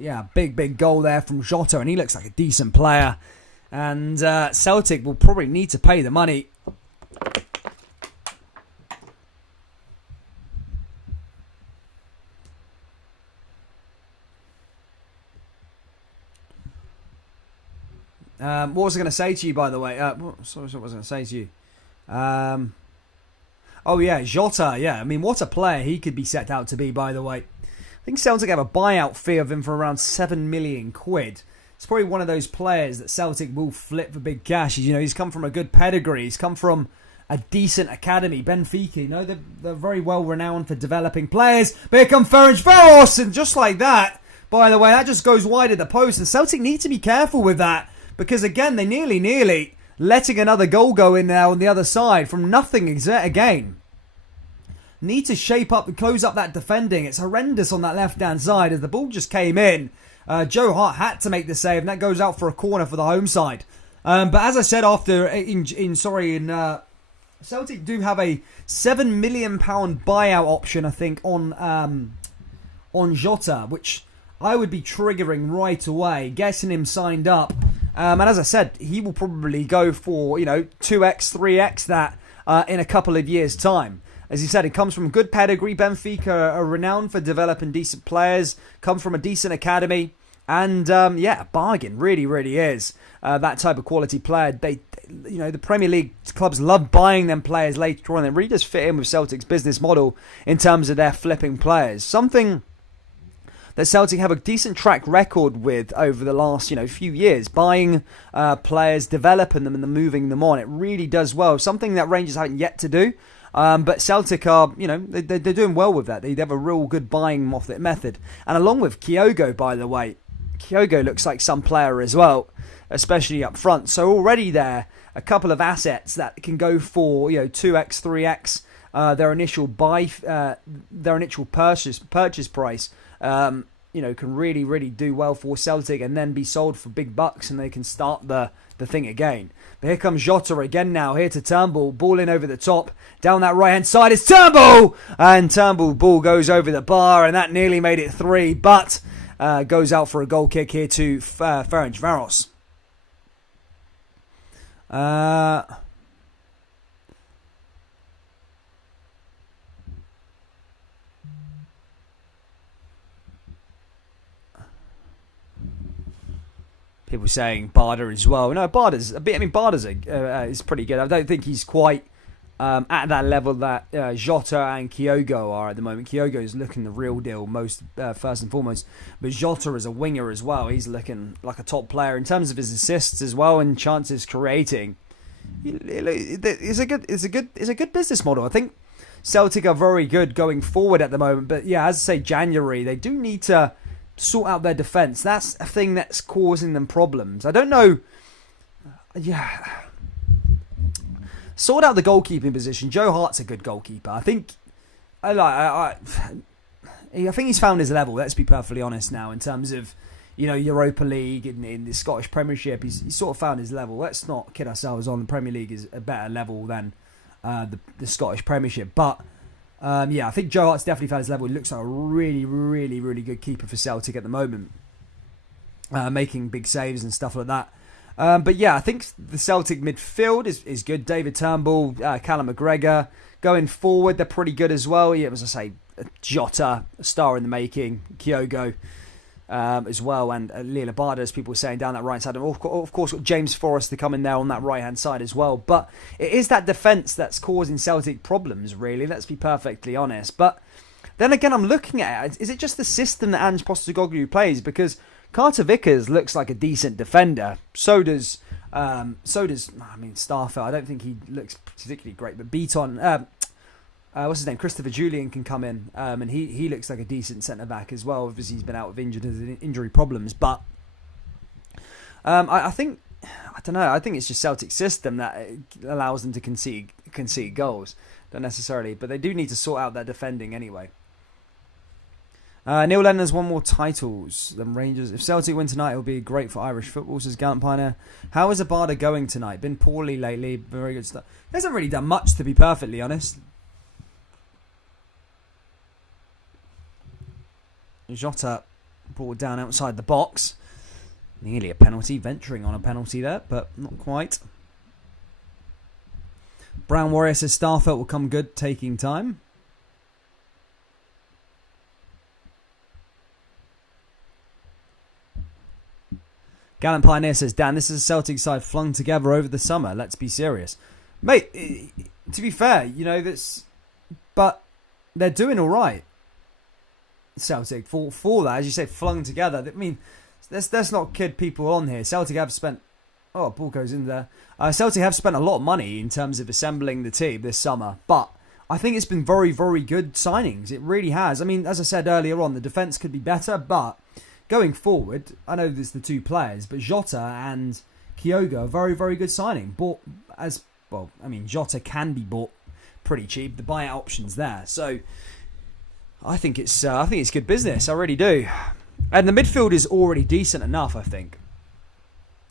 Yeah, big goal there from Jota, and he looks like a decent player. And Celtic will probably need to pay the money. What was I going to say to you, by the way? What was I going to say to you? Oh, yeah, Jota. Yeah, I mean, what a player he could be set out to be, by the way. I think Celtic have a buyout fee of him for around 7 million quid. It's probably one of those players that Celtic will flip for big cash. You know, he's come from a good pedigree. He's come from a decent academy. Benfica, you know, they're very well renowned for developing players. But here come Ferencvaros, and just like that, by the way, that just goes wide of the post. And Celtic need to be careful with that. Because again, they nearly letting another goal go in now on the other side from nothing again. Need to shape up and close up that defending. It's horrendous on that left-hand side as the ball just came in. Joe Hart had to make the save, and that goes out for a corner for the home side. But as I said Celtic do have a £7 million buyout option, I think, on Jota, which I would be triggering right away, getting him signed up. And as I said, he will probably go for, 2x, 3x that in a couple of years' time. As he said, he comes from good pedigree. Benfica are renowned for developing decent players, come from a decent academy. And, a bargain. Really is. That type of quality player. The Premier League clubs love buying them players later on. It really does fit in with Celtic's business model in terms of their flipping players. Something that Celtic have a decent track record with over the last, few years. Buying players, developing them and then moving them on. It really does well. Something that Rangers haven't yet to do. But Celtic are, they're doing well with that. They have a real good buying method. And along with Kyogo, by the way, Kyogo looks like some player as well, especially up front. So already there, a couple of assets that can go for, 2x, 3x, their initial purchase price. Can really do well for Celtic and then be sold for big bucks, and they can start the thing again. But here comes Jota again now, here to Turnbull, ball in over the top, down that right hand side is Turnbull, and Turnbull ball goes over the bar, and that nearly made it 3, but goes out for a goal kick here to Ferencvaros. People saying Abada as well. No, Abada's a bit. I mean, Abada's is pretty good. I don't think he's quite at that level that Jota and Kyogo are at the moment. Kyogo is looking the real deal, first and foremost. But Jota is a winger as well. He's looking like a top player in terms of his assists as well and chances creating. It's a good business model. I think Celtic are very good going forward at the moment. But yeah, as I say, January they do need to sort out their defence. That's a thing that's causing them problems. I don't know. Yeah. Sort out the goalkeeping position. Joe Hart's a good goalkeeper. I think he's found his level. Let's be perfectly honest now in terms of, Europa League in the Scottish Premiership. He's sort of found his level. Let's not kid ourselves on. The Premier League is a better level than the Scottish Premiership. But I think Joe Hart's definitely found his level. He looks like a really good keeper for Celtic at the moment. Making big saves and stuff like that. But yeah, I think the Celtic midfield is good. David Turnbull, Callum McGregor. Going forward, they're pretty good as well. Yeah, as I say, Jota, a star in the making. Kyogo as well. And Liel Abada, as people were saying, down that right side. And of course, got James Forrest to come in there on that right-hand side as well. But it is that defence that's causing Celtic problems, really. Let's be perfectly honest. But then again, I'm looking at it. Is it just the system that Ange Postecoglou plays? Because Carter Vickers looks like a decent defender. So does Starfelt. I don't think he looks particularly great. But Beaton, what's his name? Christopher Julian can come in, and he looks like a decent centre back as well. Obviously, he's been out with injury problems, but I think I don't know. I think it's just Celtic's system that allows them to concede goals. Don't necessarily, but they do need to sort out their defending anyway. Neil Lennon's won more titles than Rangers. If Celtic win tonight, it will be great for Irish football, says Gallant Pioneer. How is Abada going tonight? Been poorly lately. Very good stuff. He hasn't really done much, to be perfectly honest. Jota brought down outside the box. Nearly a penalty, venturing on a penalty there, but not quite. Brown Warrior says Starfelt will come good, taking time. Gallant Pioneer says, Dan, this is a Celtic side flung together over the summer. Let's be serious. Mate, to be fair, you know, but they're doing all right. Celtic, for that, as you say, flung together. I mean, let's not kid people on here. Celtic have spent... Oh, ball goes in there. Celtic have spent a lot of money in terms of assembling the team this summer, but I think it's been very, very good signings. It really has. I mean, as I said earlier on, the defence could be better, but... Going forward, I know there's the two players, but Jota and Kyogo are very, very good signing. Bought as well. I mean, Jota can be bought pretty cheap. The buyout option's there, so I think it's good business. I really do. And the midfield is already decent enough. I think.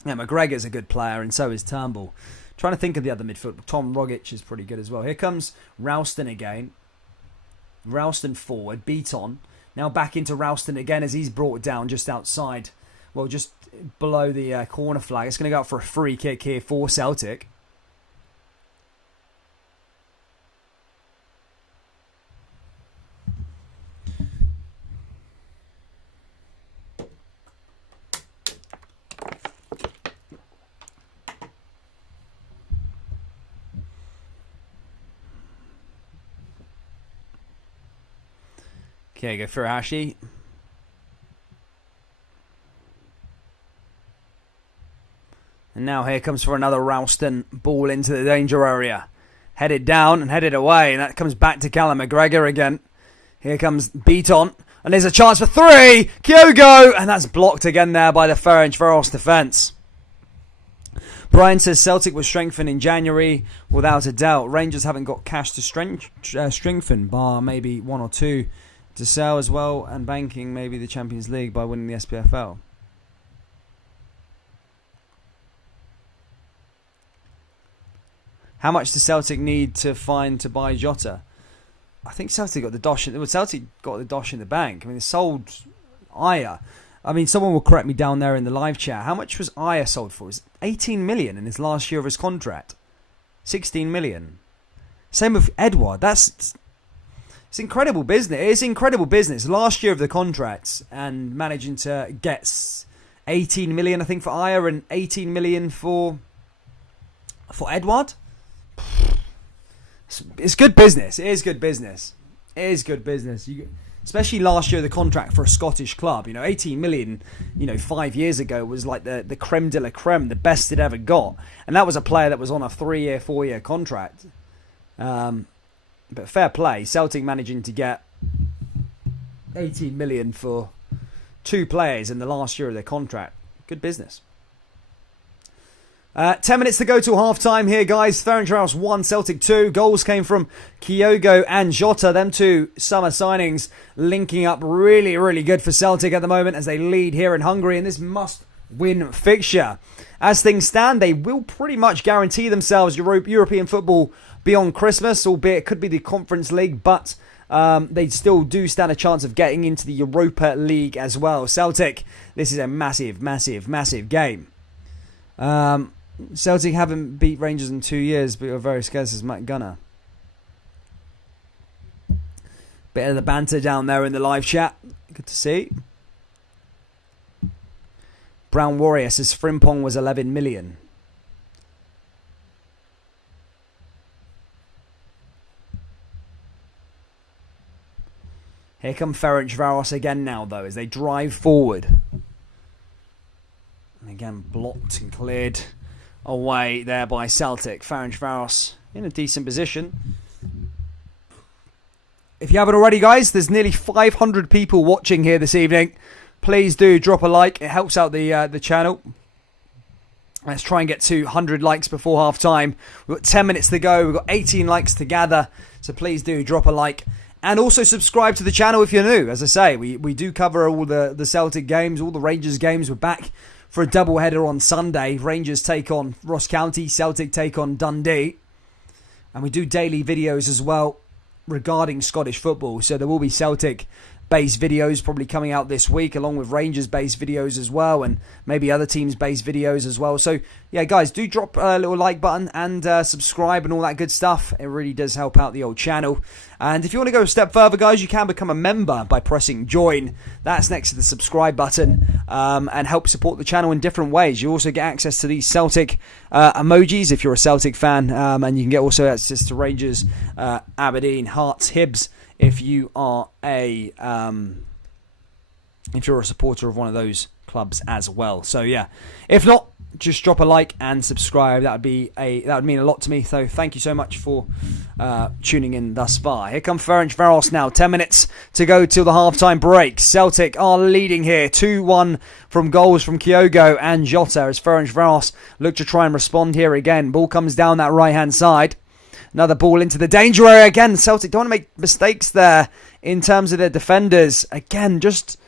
Yeah, McGregor's a good player, and so is Turnbull. Trying to think of the other midfield. Tom Rogic is pretty good as well. Here comes Ralston again. Ralston forward, Beaton. Now back into Ralston again as he's brought down just outside. Well, just below the corner flag. It's going to go out for a free kick here for Celtic. Okay, go for Furuhashi. And now here comes for another Ralston ball into the danger area. Headed down and headed away. And that comes back to Callum McGregor again. Here comes Beaton. And there's a chance for three. Kyogo. And that's blocked again there by the Ferencvaros defence. Brian says Celtic was strengthened in January without a doubt. Rangers haven't got cash to strengthen, bar maybe one or two to sell as well, and banking maybe the Champions League by winning the SPFL. How much does Celtic need to find to buy Jota? I think Celtic got the dosh. Celtic got the dosh in the bank. I mean, they sold Aya. I mean, someone will correct me down there in the live chat. How much was Aya sold for? It was 18 million in his last year of his contract. 16 million. Same with Edouard. It's incredible business. It's incredible business. Last year of the contracts and managing to get 18 million, I think, for Aya and 18 million for Edouard. It's good business. It is good business. It is good business. Especially last year, the contract for a Scottish club. 18 million, 5 years ago was like the creme de la creme, the best it ever got. And that was a player that was on a 3-year, 4-year contract. But fair play, Celtic managing to get 18 million for two players in the last year of their contract. Good business. 10 minutes to go till half-time here, guys. Ferencvaros 1, Celtic 2. Goals came from Kyogo and Jota. Them two summer signings linking up really, really good for Celtic at the moment as they lead here in Hungary in this must-win fixture. As things stand, they will pretty much guarantee themselves European football beyond Christmas, albeit it could be the Conference League, but they still do stand a chance of getting into the Europa League as well. Celtic, this is a massive, massive, massive game. Celtic haven't beat Rangers in 2 years, but are very scarce as Matt Gunner. Bit of the banter down there in the live chat. Good to see. Brown Warrior says Frimpong was 11 million. Here come Ferencvaros again now, though, as they drive forward. And again, blocked and cleared away there by Celtic. Ferencvaros in a decent position. if you haven't already, guys, there's nearly 500 people watching here this evening. Please do drop a like. It helps out the channel. Let's try and get to 100 likes before half time. We've got 10 minutes to go. We've got 18 likes to gather. So please do drop a like. And also subscribe to the channel if you're new. As I say, we do cover all the Celtic games, all the Rangers games. We're back for a double-header on Sunday. Rangers take on Ross County. Celtic take on Dundee. And we do daily videos as well regarding Scottish football. So there will be Celtic-based videos probably coming out this week, along with Rangers-based videos as well, and maybe other teams-based videos as well. So, yeah, guys, do drop a little like button and subscribe and all that good stuff. It really does help out the old channel. And if you want to go a step further, guys, you can become a member by pressing join. That's next to the subscribe button, and help support the channel in different ways. You also get access to these Celtic emojis if you're a Celtic fan, and you can get also access to Rangers, Aberdeen, Hearts, Hibs if you are if you're a supporter of one of those clubs as well. So yeah, if not, just drop a like and subscribe. That would mean a lot to me. So thank you so much for tuning in thus far. Here come Ferencvaros now. 10 minutes to go till the halftime break. Celtic are leading here 2-1 from goals from Kyogo and Jota as Ferencvaros look to try and respond here again. Ball comes down that right hand side. Another ball into the danger area again. Celtic don't want to make mistakes there in terms of their defenders. Again, just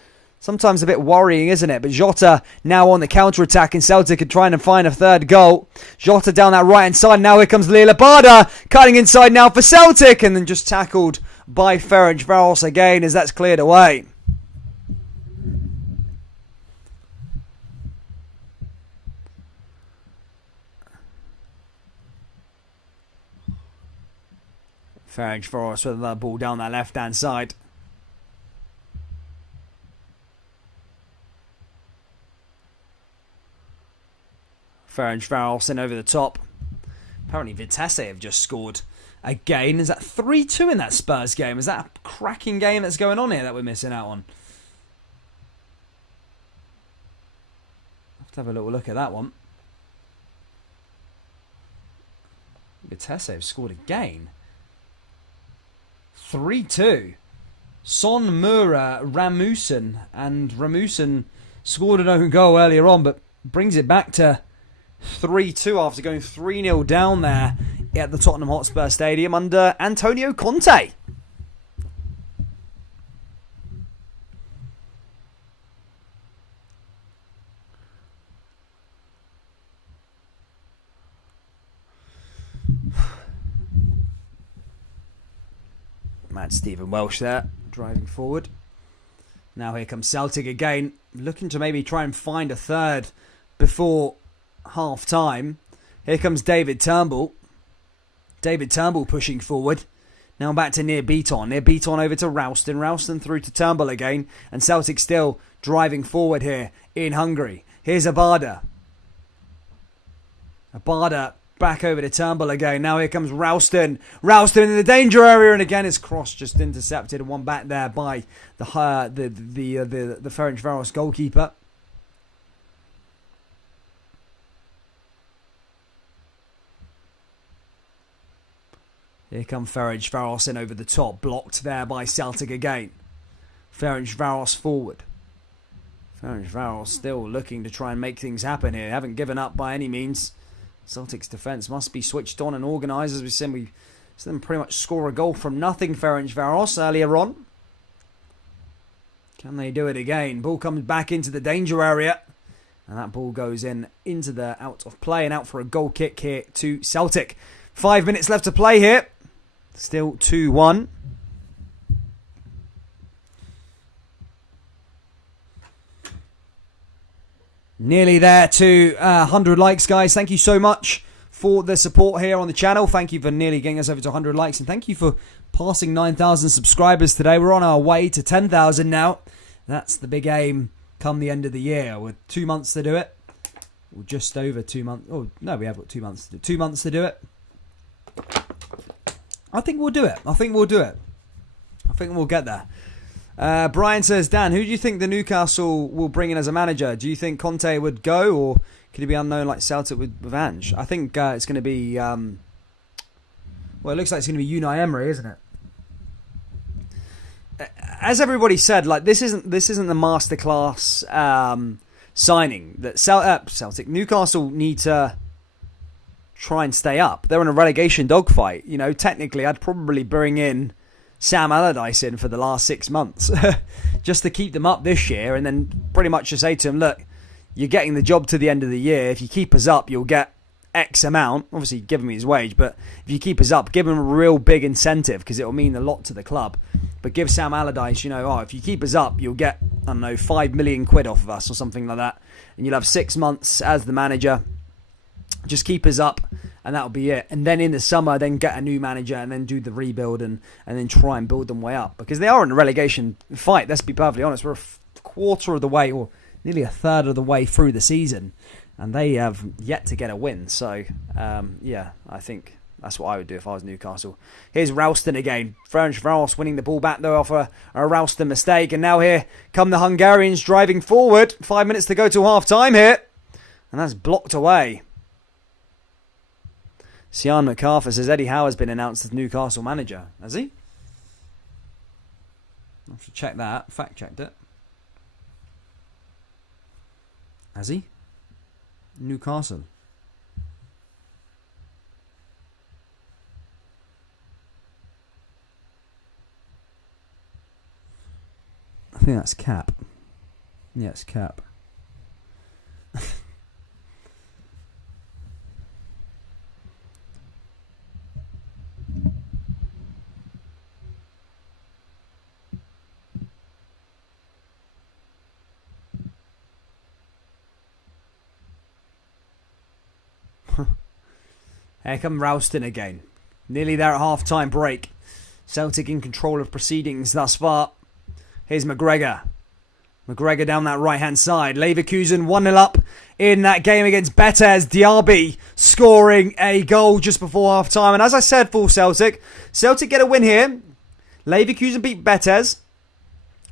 sometimes a bit worrying, isn't it? But Jota now on the counter-attack, and Celtic are trying to find a third goal. Jota down that right-hand side. Now here comes Abada, cutting inside now for Celtic, and then just tackled by Ferencvaros again as that's cleared away. Ferencvaros with the ball down that left-hand side. Ferencvaros in over the top. Apparently Vitesse have just scored again. Is that 3-2 in that Spurs game? Is that a cracking game that's going on here that we're missing out on? I'll have to have a little look at that one. Vitesse have scored again. 3-2. Son Mura Ramusen. And Ramusen scored an own goal earlier on, but brings it back to 3-2 after going 3-0 down there at the Tottenham Hotspur Stadium under Antonio Conte. Mad Stephen Welsh there, driving forward. Now here comes Celtic again, looking to maybe try and find a third before half time. Here comes David Turnbull. David Turnbull pushing forward. Now back to Near Beaton. Near Beaton over to Ralston. Ralston through to Turnbull again. And Celtic still driving forward here in Hungary. Here's Abada. Abada back over to Turnbull again. Now here comes Ralston. Ralston in the danger area, and again his cross just intercepted and one back there by the Ferencvaros goalkeeper. Here come Ferencvaros in over the top, blocked there by Celtic again. Ferencvaros forward. Ferencvaros still looking to try and make things happen here. Haven't given up by any means. Celtic's defence must be switched on and organised. As we said, we saw them pretty much score a goal from nothing, Ferencvaros, earlier on. Can they do it again? Ball comes back into the danger area. And that ball goes into the out of play and out for a goal kick here to Celtic. 5 minutes left to play here. Still 2-1. Nearly there to 100 likes, guys. Thank you so much for the support here on the channel. Thank you for nearly getting us over to 100 likes. And thank you for passing 9,000 subscribers today. We're on our way to 10,000 now. That's the big aim come the end of the year. With 2 months to do it. Or just over 2 months. Oh, no, we have got 2 months to do it. 2 months to do it. I think we'll do it. I think we'll get there. Brian says, Dan, who do you think the Newcastle will bring in as a manager? Do you think Conte would go, or could he be unknown like Celtic with Ange? I think it's going to be... well, it looks like it's going to be Unai Emery, isn't it? as everybody said, like this isn't the masterclass signing that Celtic. Newcastle need to try and stay up. They're in a relegation dogfight. You know, technically, I'd probably bring in Sam Allardyce in for the last 6 months just to keep them up this year, and then pretty much just say to him, look, you're getting the job to the end of the year. If you keep us up, you'll get X amount. Obviously, give him his wage, but if you keep us up, give him a real big incentive because it will mean a lot to the club. But give Sam Allardyce, if you keep us up, you'll get, I don't know, 5 million quid off of us or something like that. And you'll have 6 months as the manager. Just keep us up, and that'll be it. And then in the summer, then get a new manager and then do the rebuild and then try and build them way up. Because they are in a relegation fight, let's be perfectly honest. We're a quarter of the way, or nearly a third of the way through the season. And they have yet to get a win. So, I think that's what I would do if I was Newcastle. Here's Ralston again. Ferencvaros winning the ball back, though, off a Ralston mistake. And now here come the Hungarians driving forward. 5 minutes to go till half-time here. And that's blocked away. Sian MacArthur says Eddie Howe has been announced as Newcastle manager. Has he? I have to check that. Fact-checked it. Has he? Newcastle. I think that's Cap. Yeah, it's Cap. Here come Ralston again. Nearly there at half-time break. Celtic in control of proceedings thus far. Here's McGregor. McGregor down that right-hand side. Leverkusen 1-0 up in that game against Betis. Diaby scoring a goal just before half-time. And as I said for Celtic get a win here. Leverkusen beat Betis.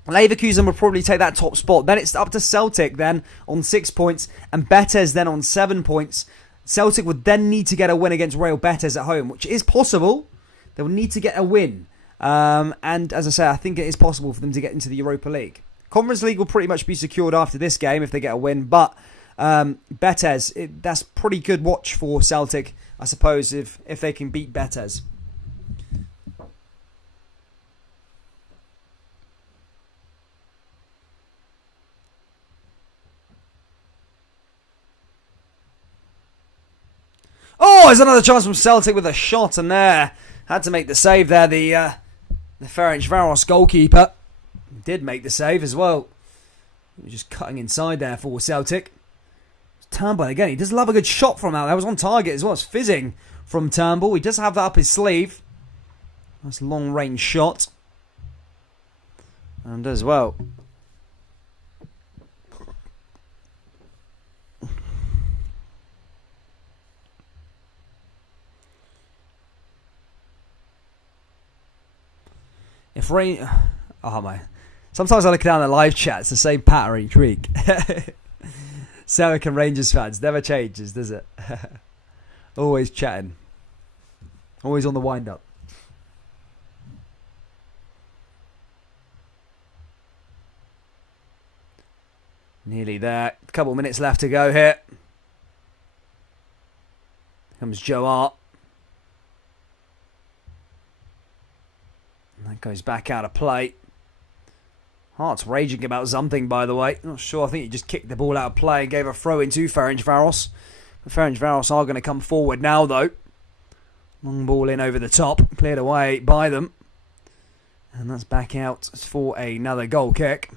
Leverkusen will probably take that top spot. Then it's up to Celtic then on 6 points. And Betis then on 7 points. Celtic would then need to get a win against Real Betis at home, which is possible. They will need to get a win. And as I say, I think it is possible for them to get into the Europa League. Conference League will pretty much be secured after this game if they get a win. But Betis, that's pretty good watch for Celtic, I suppose, if they can beat Betis. Oh, there's another chance from Celtic with a shot, and there had to make the save there. The Ferencvaros goalkeeper did make the save as well. He was just cutting inside there for Celtic. Turnbull again. He does love a good shot from out there. It was on target as well. It's fizzing from Turnbull. He does have that up his sleeve. Nice long range shot, and as well. If rain... Oh, my. Sometimes I look down the live chat. It's the same pattern each week. Celtic and Rangers fans. Never changes, does it? Always chatting. Always on the wind-up. Nearly there. A couple of minutes left to go here. Here comes Jota. That goes back out of play. Hart's raging about something, by the way. Not sure. I think he just kicked the ball out of play and gave a throw in to Ferencvaros. But Ferencvaros are going to come forward now, though. Long ball in over the top. Cleared away by them. And that's back out for another goal kick.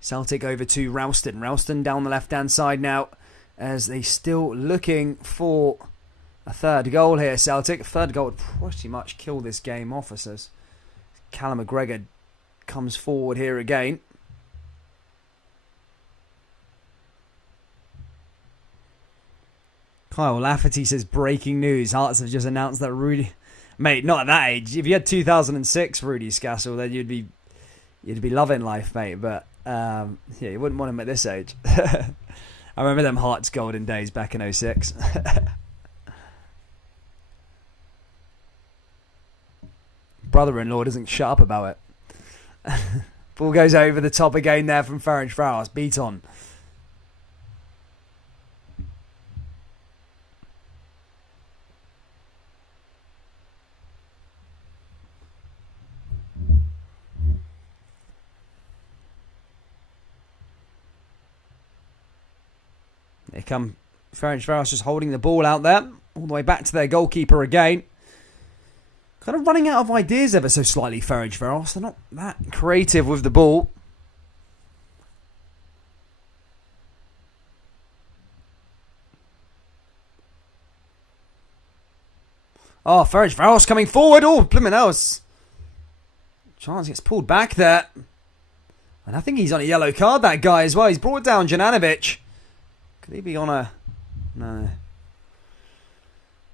Celtic over to Ralston. Ralston down the left-hand side now as they still looking for a third goal here, Celtic. A third goal would pretty much kill this game off, as Callum McGregor comes forward here again. Kyle Lafferty says, breaking news. Hearts have just announced that Rudy... Mate, not at that age. If you had 2006 Rudy Scassel, then you'd be loving life, mate. But, you wouldn't want him at this age. I remember them Hearts golden days back in 06. brother-in-law doesn't shut up about it. Ball goes over the top again there from Ferencvaros. Beat on. Here come Ferencvaros just holding the ball out there. All the way back to their goalkeeper again. Kind of running out of ideas ever so slightly, Ferencvaros. They're not that creative with the ball. Oh, Ferencvaros coming forward. Oh, blimmin' else. Chance gets pulled back there. And I think he's on a yellow card, that guy, as well. He's brought down Juranovic. Could he be on a... No.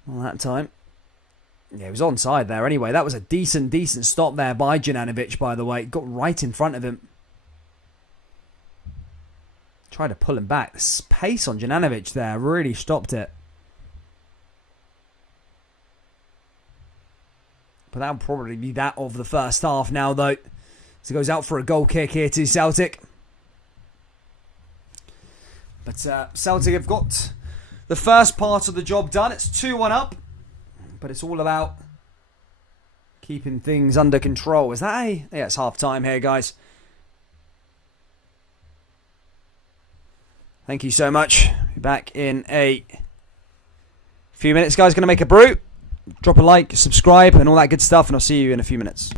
Not that time. Yeah, he was onside there anyway. That was a decent stop there by Juranovic, by the way. Got right in front of him. Tried to pull him back. The pace on Juranovic there really stopped it. But that'll probably be that of the first half now, though. So it goes out for a goal kick here to Celtic. But Celtic have got the first part of the job done. It's 2-1 up. But it's all about keeping things under control. Is that a... Yeah, it's half time here, guys. Thank you so much. Be back in a few minutes, guys. Going to make a brew. Drop a like, subscribe, and all that good stuff. And I'll see you in a few minutes.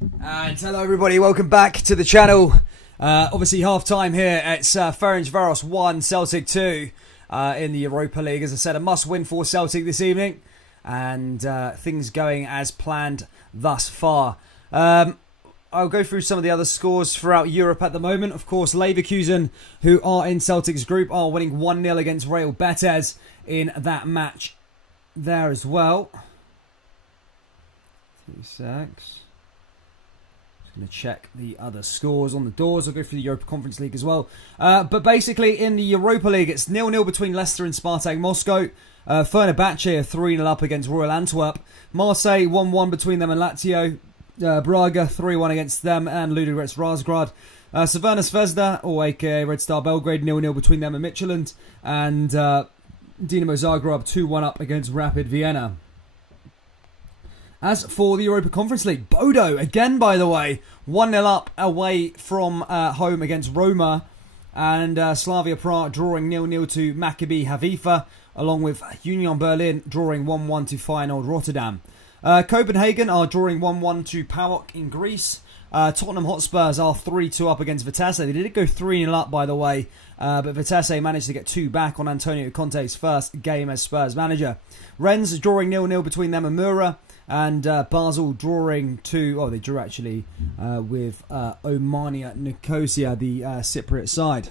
And hello everybody, welcome back to the channel. Obviously half time here, it's Ferencvaros 1, Celtic 2 in the Europa League. As I said, a must win for Celtic this evening, and things going as planned thus far. I'll go through some of the other scores throughout Europe at the moment. Of course, Leverkusen, who are in Celtic's group, are winning 1-0 against Real Betis in that match there as well. 2 secs. Just going to check the other scores on the doors. I'll go through the Europa Conference League as well. But basically, in the Europa League, it's 0-0 between Leicester and Spartak Moscow. Fenerbahce are 3-0 up against Royal Antwerp. Marseille 1-1 between them and Lazio. Braga 3-1 against them and Ludogorets Razgrad. Crvena Zvezda, or aka Red Star Belgrade, 0-0 between them and Midfield. And Dinamo Zagreb 2-1 up against Rapid Vienna. As for the Europa Conference League, Bodo, again by the way, 1-0 up away from home against Roma. And Slavia Prague drawing 0-0 to Maccabi Haifa, along with Union Berlin drawing 1-1 to Feyenoord Rotterdam. Copenhagen are drawing 1-1 to PAOK in Greece. Tottenham Hotspurs are 3-2 up against Vitesse. They did go 3-0 up, by the way, but Vitesse managed to get 2 back on Antonio Conte's first game as Spurs manager. Rennes drawing 0-0 between them and Mura, and Basel drawing 2. Oh, they drew actually with Omania Nicosia, the Cypriot side.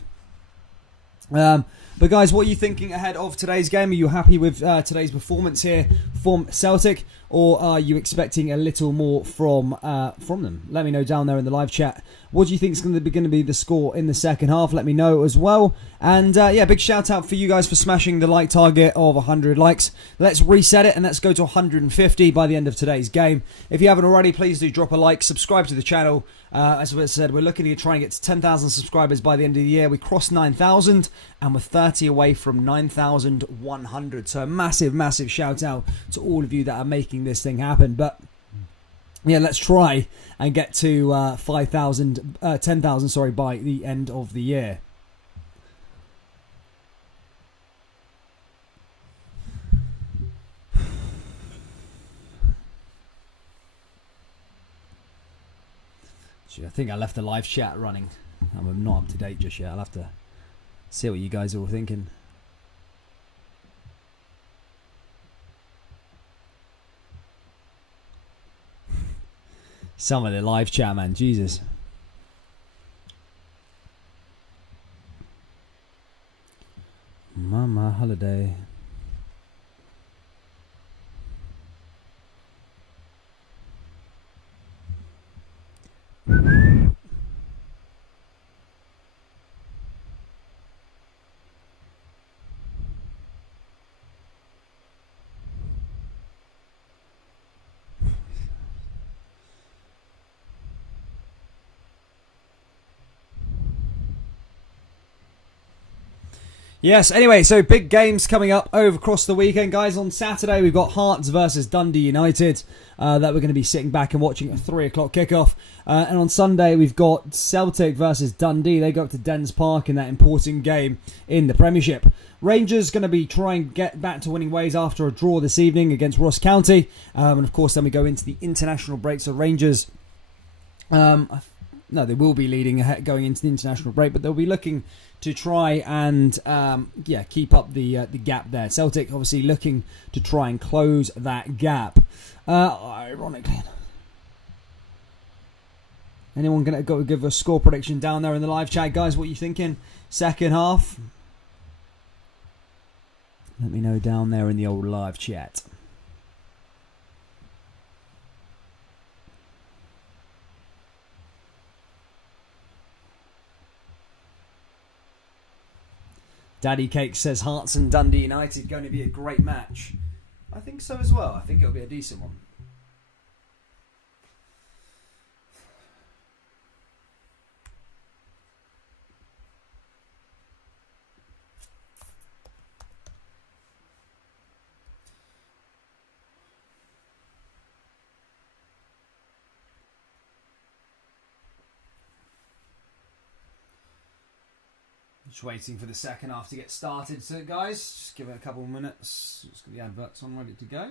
But guys, what are you thinking ahead of today's game? Are you happy with today's performance here from Celtic, or are you expecting a little more from them? Let me know down there in the live chat. What do you think is going to be the score in the second half? Let me know as well. And yeah, big shout out for you guys for smashing the like target of 100 likes. Let's reset it and let's go to 150 by the end of today's game. If you haven't already, please do drop a like, subscribe to the channel. As I said, we're looking to try and get to 10,000 subscribers by the end of the year. We crossed 9,000 and we're 30 away from 9,100. So a massive, massive shout out to all of you that are making this thing happen. But yeah, let's try and get to 10,000, sorry, by the end of the year. I think I left the live chat running. I'm not up to date just yet. I'll have to see what you guys are all thinking. Some of the live chat, man. Jesus. Mama holiday. Yes, anyway, so big games coming up over across the weekend, guys. On Saturday, we've got Hearts versus Dundee United that we're going to be sitting back and watching at 3 o'clock kickoff. And on Sunday, we've got Celtic versus Dundee. They go up to Dens Park in that important game in the Premiership. Rangers going to be trying to get back to winning ways after a draw this evening against Ross County. And of course, then we go into the international break. So Rangers... no, they will be leading ahead going into the international break, but they'll be looking to try and keep up the gap there. Celtic obviously looking to try and close that gap. Ironically, anyone going to go give a score prediction down there in the live chat, guys? What are you thinking? Second half? Let me know down there in the old live chat. Daddy Cake says Hearts and Dundee United going to be a great match. I think so as well. I think it'll be a decent one. Just waiting for the second half to get started, so guys, just give it a couple of minutes. Just get the adverts on, ready to go.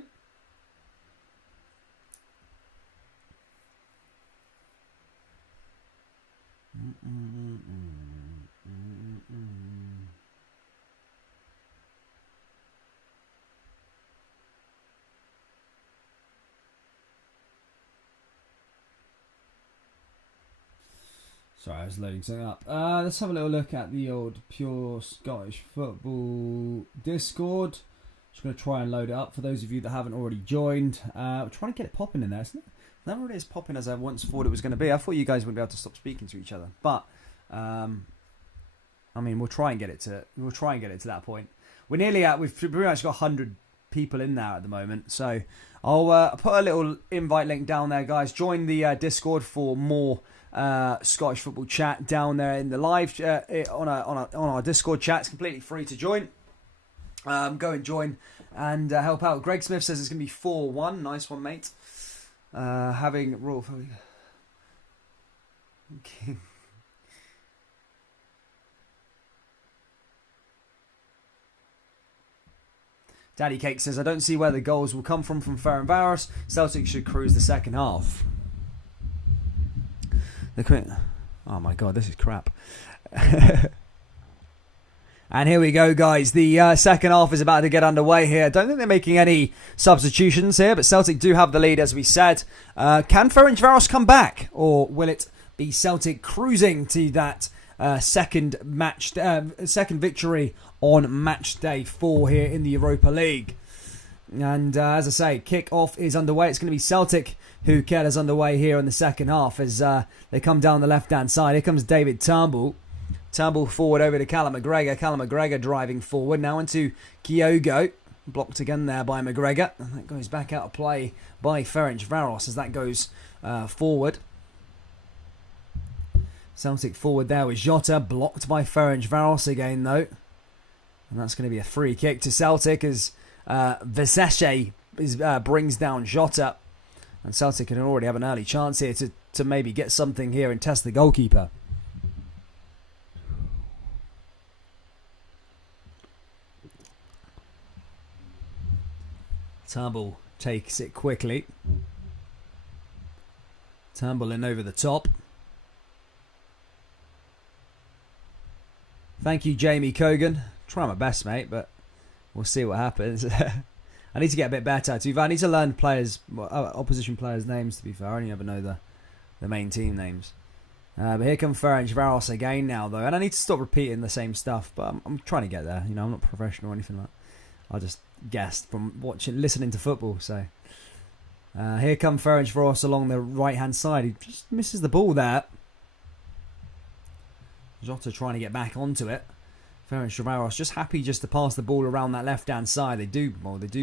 Sorry, I was loading something up. Let's have a little look at the old Pure Scottish Football Discord. Just going to try and load it up for those of you that haven't already joined. We're trying to get it popping in there. It's not really as popping as I once thought it was going to be. I thought you guys wouldn't be able to stop speaking to each other, but I mean, we'll try and get it to that point. We're nearly at. We've pretty much got 100 people in there at the moment, so I'll put a little invite link down there, guys. Join the Discord for more Scottish football chat down there in the live on our Discord chat. It's completely free to join. Go and join and help out. Greg Smith says it's going to be 4-1. Nice one, mate. Having Royal. Okay. Daddy Cake says, I don't see where the goals will come from Ferencvaros. Celtic should cruise the second half. Oh my god, this is crap. And here we go, guys. The second half is about to get underway here. I don't think they're making any substitutions here, but Celtic do have the lead, as we said. Can Ferencvaros come back? Or will it be Celtic cruising to that second victory on match day 4 here in the Europa League? And as I say, kick-off is underway. It's going to be Celtic who get us underway here in the second half as they come down the left-hand side. Here comes David Turnbull. Turnbull forward over to Callum McGregor. Callum McGregor driving forward. Now into Kyogo. Blocked again there by McGregor. And that goes back out of play by Ferencvaros as that goes forward. Celtic forward there with Jota. Blocked by Ferencvaros again, though. And that's going to be a free kick to Celtic as Veseshe brings down Jota. And Celtic can already have an early chance here to maybe get something here and test the goalkeeper. Turnbull takes it quickly. Turnbull in over the top. Thank you, Jamie Cogan. Try my best, mate, but we'll see what happens. I need to get a bit better. I need to learn opposition players' names, to be fair. I only ever know the main team names. But here comes Ferencvaros again now, though. And I need to stop repeating the same stuff, but I'm trying to get there. You know, I'm not professional or anything like that. I just guessed from listening to football. So here comes Ferencvaros along the right-hand side. He just misses the ball there. Jota trying to get back onto it. Ferencvaros just happy just to pass the ball around that left-hand side. They do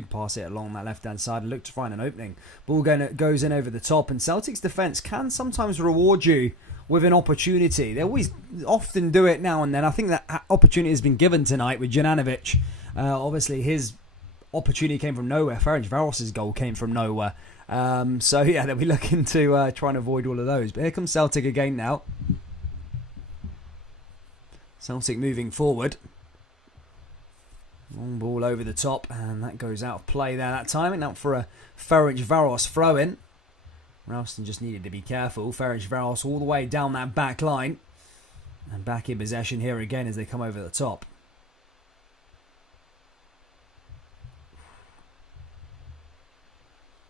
pass it along that left-hand side and look to find an opening. Ball goes in over the top, and Celtic's defence can sometimes reward you with an opportunity. They often do it now and then. I think that opportunity has been given tonight with Juranovic. Obviously, his opportunity came from nowhere. Ferencvaros' goal came from nowhere. So, yeah, they'll be looking to try and avoid all of those. But here comes Celtic again now. Celtic moving forward. Long ball over the top, and that goes out of play there that time. And out for a Ferencvaros throw-in. Ralston just needed to be careful. Ferencvaros all the way down that back line. And back in possession here again as they come over the top.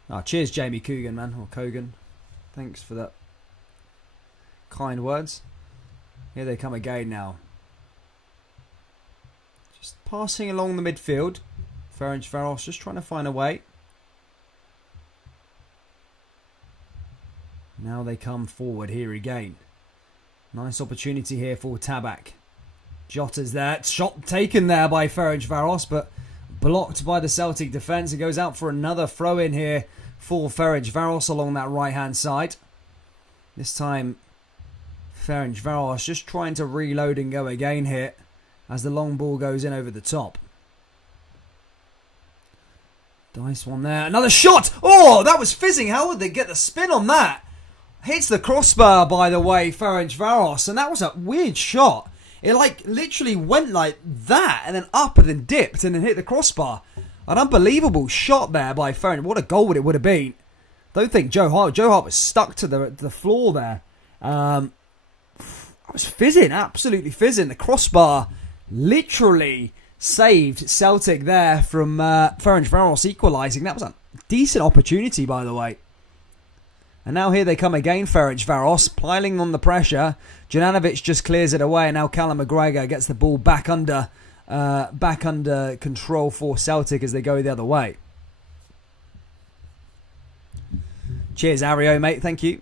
Oh, cheers, Jamie Coogan, man. Or Kogan. Thanks for that kind words. Here they come again now. Just passing along the midfield. Ferencvaros just trying to find a way. Now they come forward here again. Nice opportunity here for Tabak. Jota's there. Shot taken there by Ferencvaros, but blocked by the Celtic defence. It goes out for another throw-in here for Ferencvaros along that right-hand side. This time, Ferencvaros just trying to reload and go again here as the long ball goes in over the top. Nice one there. Another shot! Oh, that was fizzing. How would they get the spin on that? Hits the crossbar, by the way, Ferencvaros, and that was a weird shot. It literally went like that and then up and then dipped and then hit the crossbar. An unbelievable shot there by Ferenc. What a goal it would have been. Don't think Joe Hart was stuck to the floor there. was fizzing, absolutely fizzing. The crossbar literally saved Celtic there from Ferencvaros equalising. That was a decent opportunity, by the way. And now here they come again, Ferencvaros, piling on the pressure. Juranovic just clears it away, and now Callum McGregor gets the ball back under control for Celtic as they go the other way. Cheers, Ario, mate. Thank you.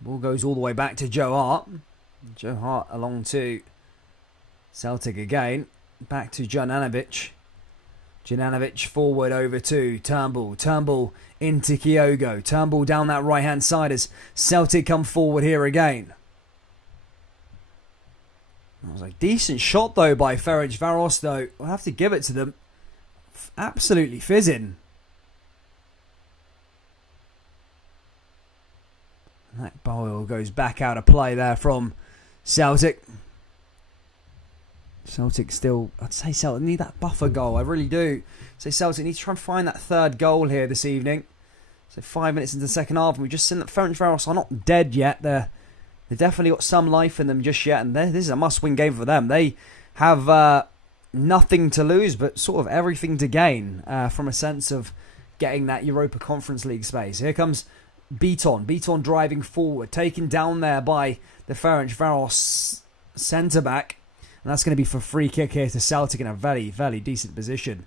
Ball goes all the way back to Joe Hart. Joe Hart along to Celtic again. Back to Juranovic. Juranovic forward over to Turnbull. Turnbull into Kyogo. Turnbull down that right-hand side as Celtic come forward here again. That was a decent shot, though, by Ferencvaros, though. We'll have to give it to them. Absolutely fizzing. That ball goes back out of play there from Celtic. Celtic still, I'd say Celtic need that buffer goal. I really do. So Celtic need to try and find that third goal here this evening. So 5 minutes into the second half, and we've just seen that Ferencvaros are not dead yet. They've definitely got some life in them just yet, and this is a must-win game for them. They have nothing to lose, but sort of everything to gain from a sense of getting that Europa Conference League space. Here comes Beaton driving forward, taken down there by the Ferencvaros centre-back. And that's going to be for free kick here to Celtic in a very, very decent position.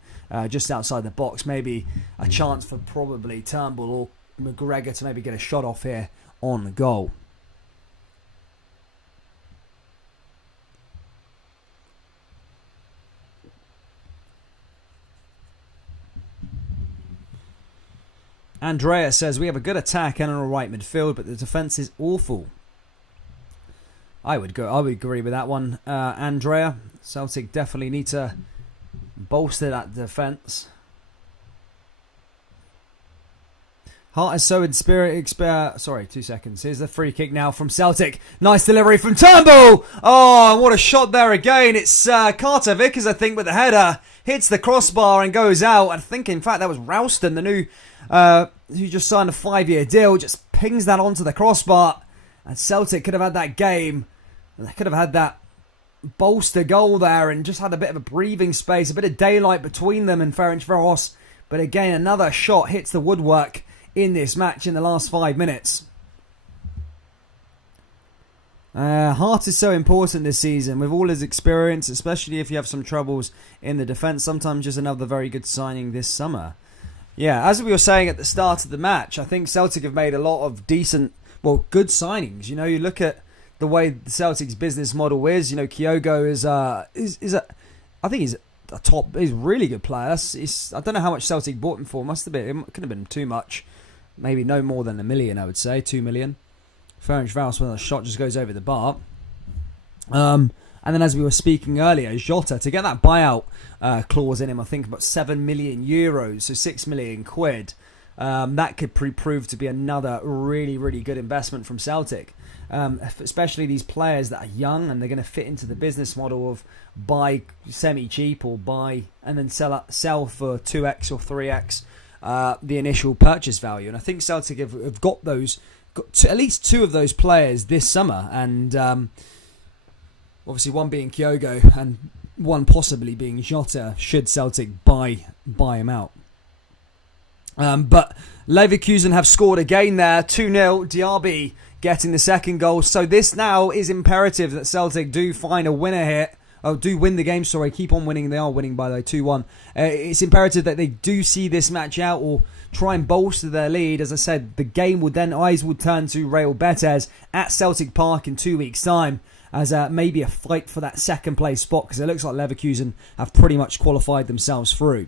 Just outside the box. Maybe a chance for probably Turnbull or McGregor to maybe get a shot off here on the goal. Andrea says, we have a good attack and an alright midfield, but the defence is awful. I would agree with that one, Andrea. Celtic definitely need to bolster that defence. Hart is so inspired. Sorry, 2 seconds. Here's the free kick now from Celtic. Nice delivery from Turnbull. Oh, what a shot there again. It's Carter Vickers, I think, with the header. Hits the crossbar and goes out. I think, in fact, that was Ralston, the new, who just signed a 5-year deal. Just pings that onto the crossbar. And Celtic could have had that game. They could have had that bolster goal there and just had a bit of a breathing space, a bit of daylight between them and Ferencvaros. But again, another shot hits the woodwork in this match in the last 5 minutes. Hart is so important this season with all his experience, especially if you have some troubles in the defence. Sometimes just another very good signing this summer. Yeah, as we were saying at the start of the match, I think Celtic have made a lot of decent, good signings. You know, you look at the way the Celtic's business model is. You know, Kyogo is I think he's he's a really good player. I don't know how much Celtic bought him for. It could have been too much. Maybe no more than $1 million, I would say. 2 million. Ferencvaros, when the shot just goes over the bar. And then, as we were speaking earlier, Jota, to get that buyout clause in him, I think about 7 million euros, so 6 million quid. That could prove to be another really, really good investment from Celtic. Especially these players that are young and they're going to fit into the business model of buy semi-cheap or buy and then sell for 2x or 3x the initial purchase value. And I think Celtic have got at least two of those players this summer, and obviously one being Kyogo and one possibly being Jota should Celtic buy him out. But Leverkusen have scored again there, 2-0. Diaby getting the second goal. So this now is imperative that Celtic do find a winner here. Oh, do win the game, sorry. Keep on winning. They are winning by the 2-1. It's imperative that they do see this match out or try and bolster their lead. As I said, the game would then, eyes would turn to Real Betis at Celtic Park in 2 weeks' time as maybe a fight for that second place spot, because it looks like Leverkusen have pretty much qualified themselves through.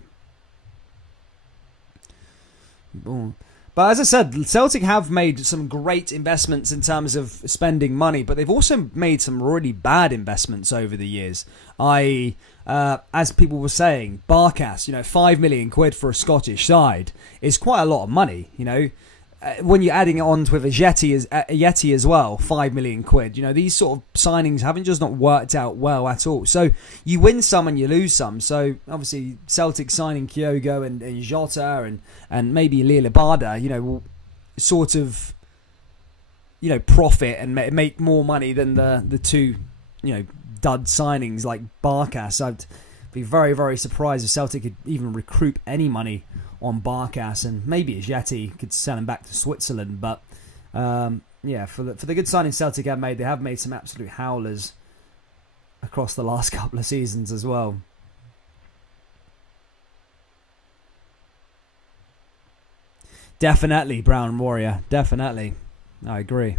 Boom. But as I said, Celtic have made some great investments in terms of spending money, but they've also made some really bad investments over the years. As people were saying, Barkas, 5 million quid for a Scottish side is quite a lot of money, when you're adding it on with a Yeti as well, 5 million quid. These sort of signings haven't just not worked out well at all. So you win some and you lose some. So obviously Celtic signing Kyogo and Jota and maybe Abada, will sort of profit and make more money than the two, dud signings like Barkas. I'd be very, very surprised if Celtic could even recoup any money on Barkas, and maybe Jota could sell him back to Switzerland. But for the good signings Celtic have made, they have made some absolute howlers across the last couple of seasons as well. Definitely, Brown Warrior. Definitely. I agree.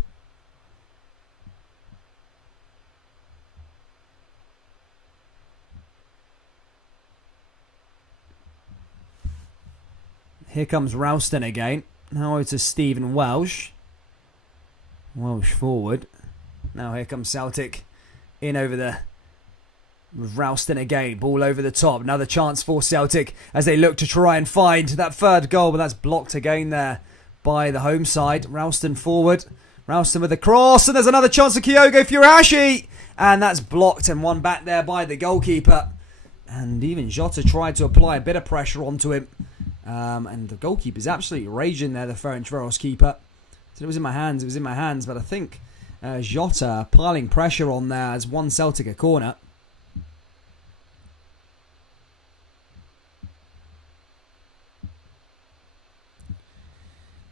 Here comes Ralston again. Now it's to Stephen Welsh. Welsh forward. Now here comes Celtic in over the... with Ralston again, ball over the top. Another chance for Celtic as they look to try and find that third goal, but that's blocked again there by the home side. Ralston forward. Ralston with a cross, and there's another chance for Kyogo Furuhashi, and that's blocked and won back there by the goalkeeper. And even Jota tried to apply a bit of pressure onto him, and the goalkeeper's absolutely raging there, the Ferencvaros keeper. So it was in my hands, but I think Jota piling pressure on there has won Celtic a corner.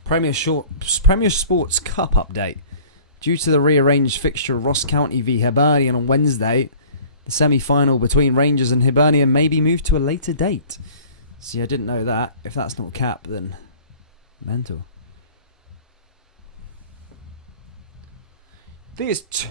Premier Sports Cup update. Due to the rearranged fixture of Ross County v Hibernian on Wednesday, the semi-final between Rangers and Hibernian may be moved to a later date. See, I didn't know that. If that's not cap, then mental. I think it's...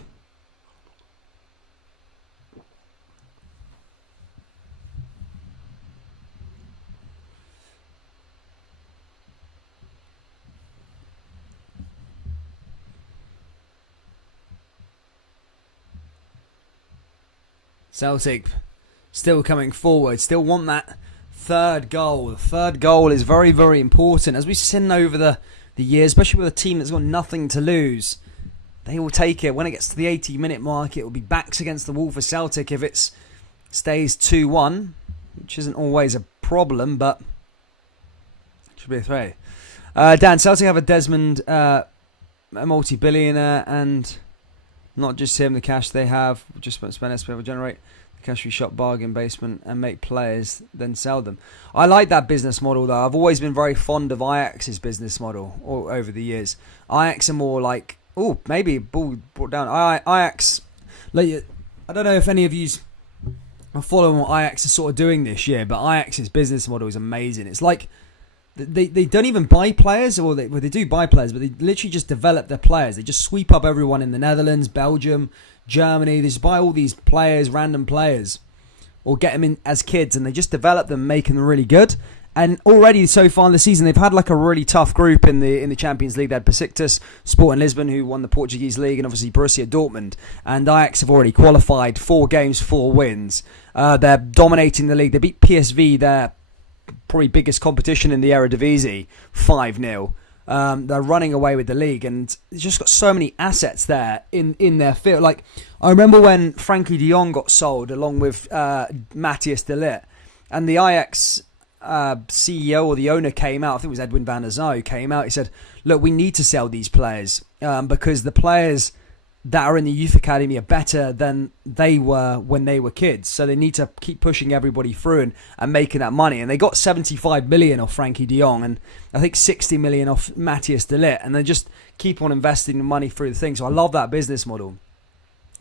Celtic still coming forward, still want that third goal. The third goal is very, very important. As we've seen over the years, especially with a team that's got nothing to lose, they will take it. When it gets to the 80-minute mark, it will be backs against the wall for Celtic if it stays 2-1, which isn't always a problem, but it should be a threat. Dan, Celtic have a Desmond, a multi-billionaire, and... not just him, the cash they have, just spend SPL, generate the cash reshop bargain basement and make players, then sell them. I like that business model though. I've always been very fond of Ajax's business model over the years. Ajax are more like, maybe ball brought down. Ajax, like, I don't know if any of you are following what Ajax is sort of doing this year, but Ajax's business model is amazing. It's like, They don't even buy players, or they do buy players, but they literally just develop their players. They just sweep up everyone in the Netherlands, Belgium, Germany. They just buy all these players, random players, or get them in as kids, and they just develop them, making them really good. And already so far in the season, they've had like a really tough group in the Champions League. They had Besiktas, Sporting Lisbon, who won the Portuguese league, and obviously Borussia Dortmund. And Ajax have already qualified, 4 games, 4 wins. They're dominating the league. They beat PSV, their probably biggest competition in the Eredivisie, 5-0. They're running away with the league, and they've just got so many assets there in their field. Like, I remember when Frankie de Jong got sold along with Matthias de Ligt, and the Ajax CEO or the owner came out, I think it was Edwin van der Sar, who came out. He said, look, we need to sell these players because the players that are in the youth academy are better than they were when they were kids. So they need to keep pushing everybody through and making that money. And they got 75 million off Frankie de Jong, and I think 60 million off Matthias de Ligt. And they just keep on investing the money through the thing. So I love that business model.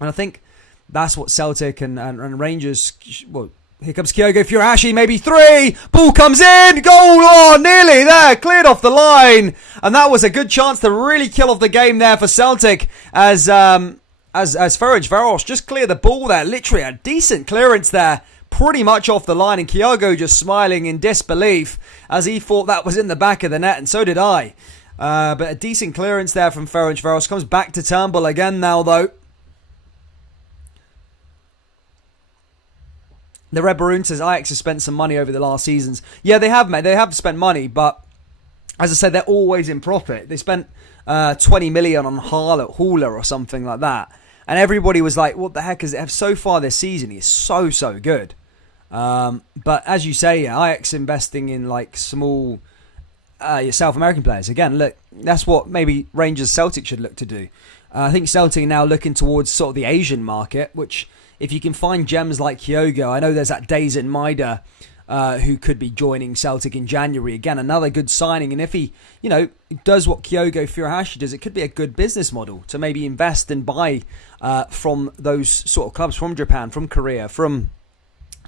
And I think that's what Celtic and Rangers... Well, here comes Kyogo Furuhashi, maybe 3. Ball comes in. Goal! Nearly there. Cleared off the line. And that was a good chance to really kill off the game there for Celtic as Ferencvaros just cleared the ball there. Literally a decent clearance there. Pretty much off the line. And Kyogo just smiling in disbelief as he thought that was in the back of the net. And so did I. But a decent clearance there from Ferencvaros. Comes back to Turnbull again now though. The Red Maroon says Ajax has spent some money over the last seasons. Yeah, they have, mate. They have spent money, but as I said, they're always in profit. They spent 20 million on Haaler or something like that. And everybody was like, what the heck is it? So far this season, he's so good. But as you say, Ajax investing in like small South American players. Again, look, that's what maybe Rangers Celtic should look to do. I think Celtic are now looking towards sort of the Asian market, which if you can find gems like Kyogo, I know there's that Dazen Maida who could be joining Celtic in January. Again, another good signing. And if he, does what Kyogo Furuhashi does, it could be a good business model to maybe invest and buy from those sort of clubs from Japan, from Korea, from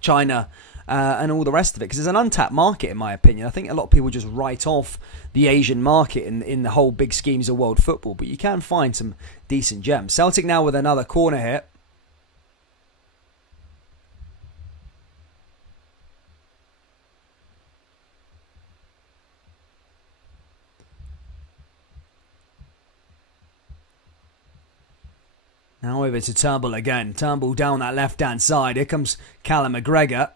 China, and all the rest of it. Because it's an untapped market, in my opinion. I think a lot of people just write off the Asian market in the whole big schemes of world football. But you can find some decent gems. Celtic now with another corner hit. Now over to Turnbull again. Turnbull down that left-hand side. Here comes Callum McGregor.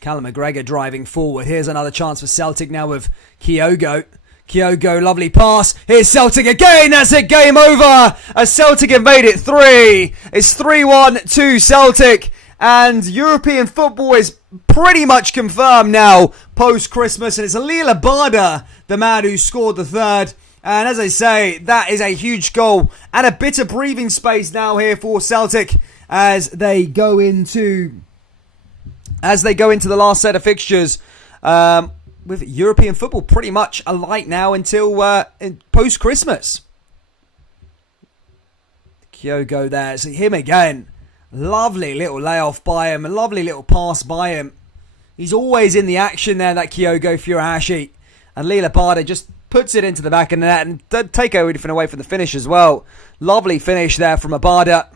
Callum McGregor driving forward. Here's another chance for Celtic now with Kyogo. Kyogo, lovely pass. Here's Celtic again. That's it. Game over. As Celtic have made it 3. It's 3-1 to Celtic. And European football is pretty much confirmed now post-Christmas. And it's Lila Abada, the man who scored the third. And as I say, that is a huge goal and a bit of breathing space now here for Celtic as they go into the last set of fixtures with European football pretty much alight now until post-Christmas. Kyogo there, so him again. Lovely little layoff by him, a lovely little pass by him. He's always in the action there, that Kyogo Furuhashi. And Lila Abada just puts it into the back of the net and doesn't take anything away from the finish as well. Lovely finish there from Abada.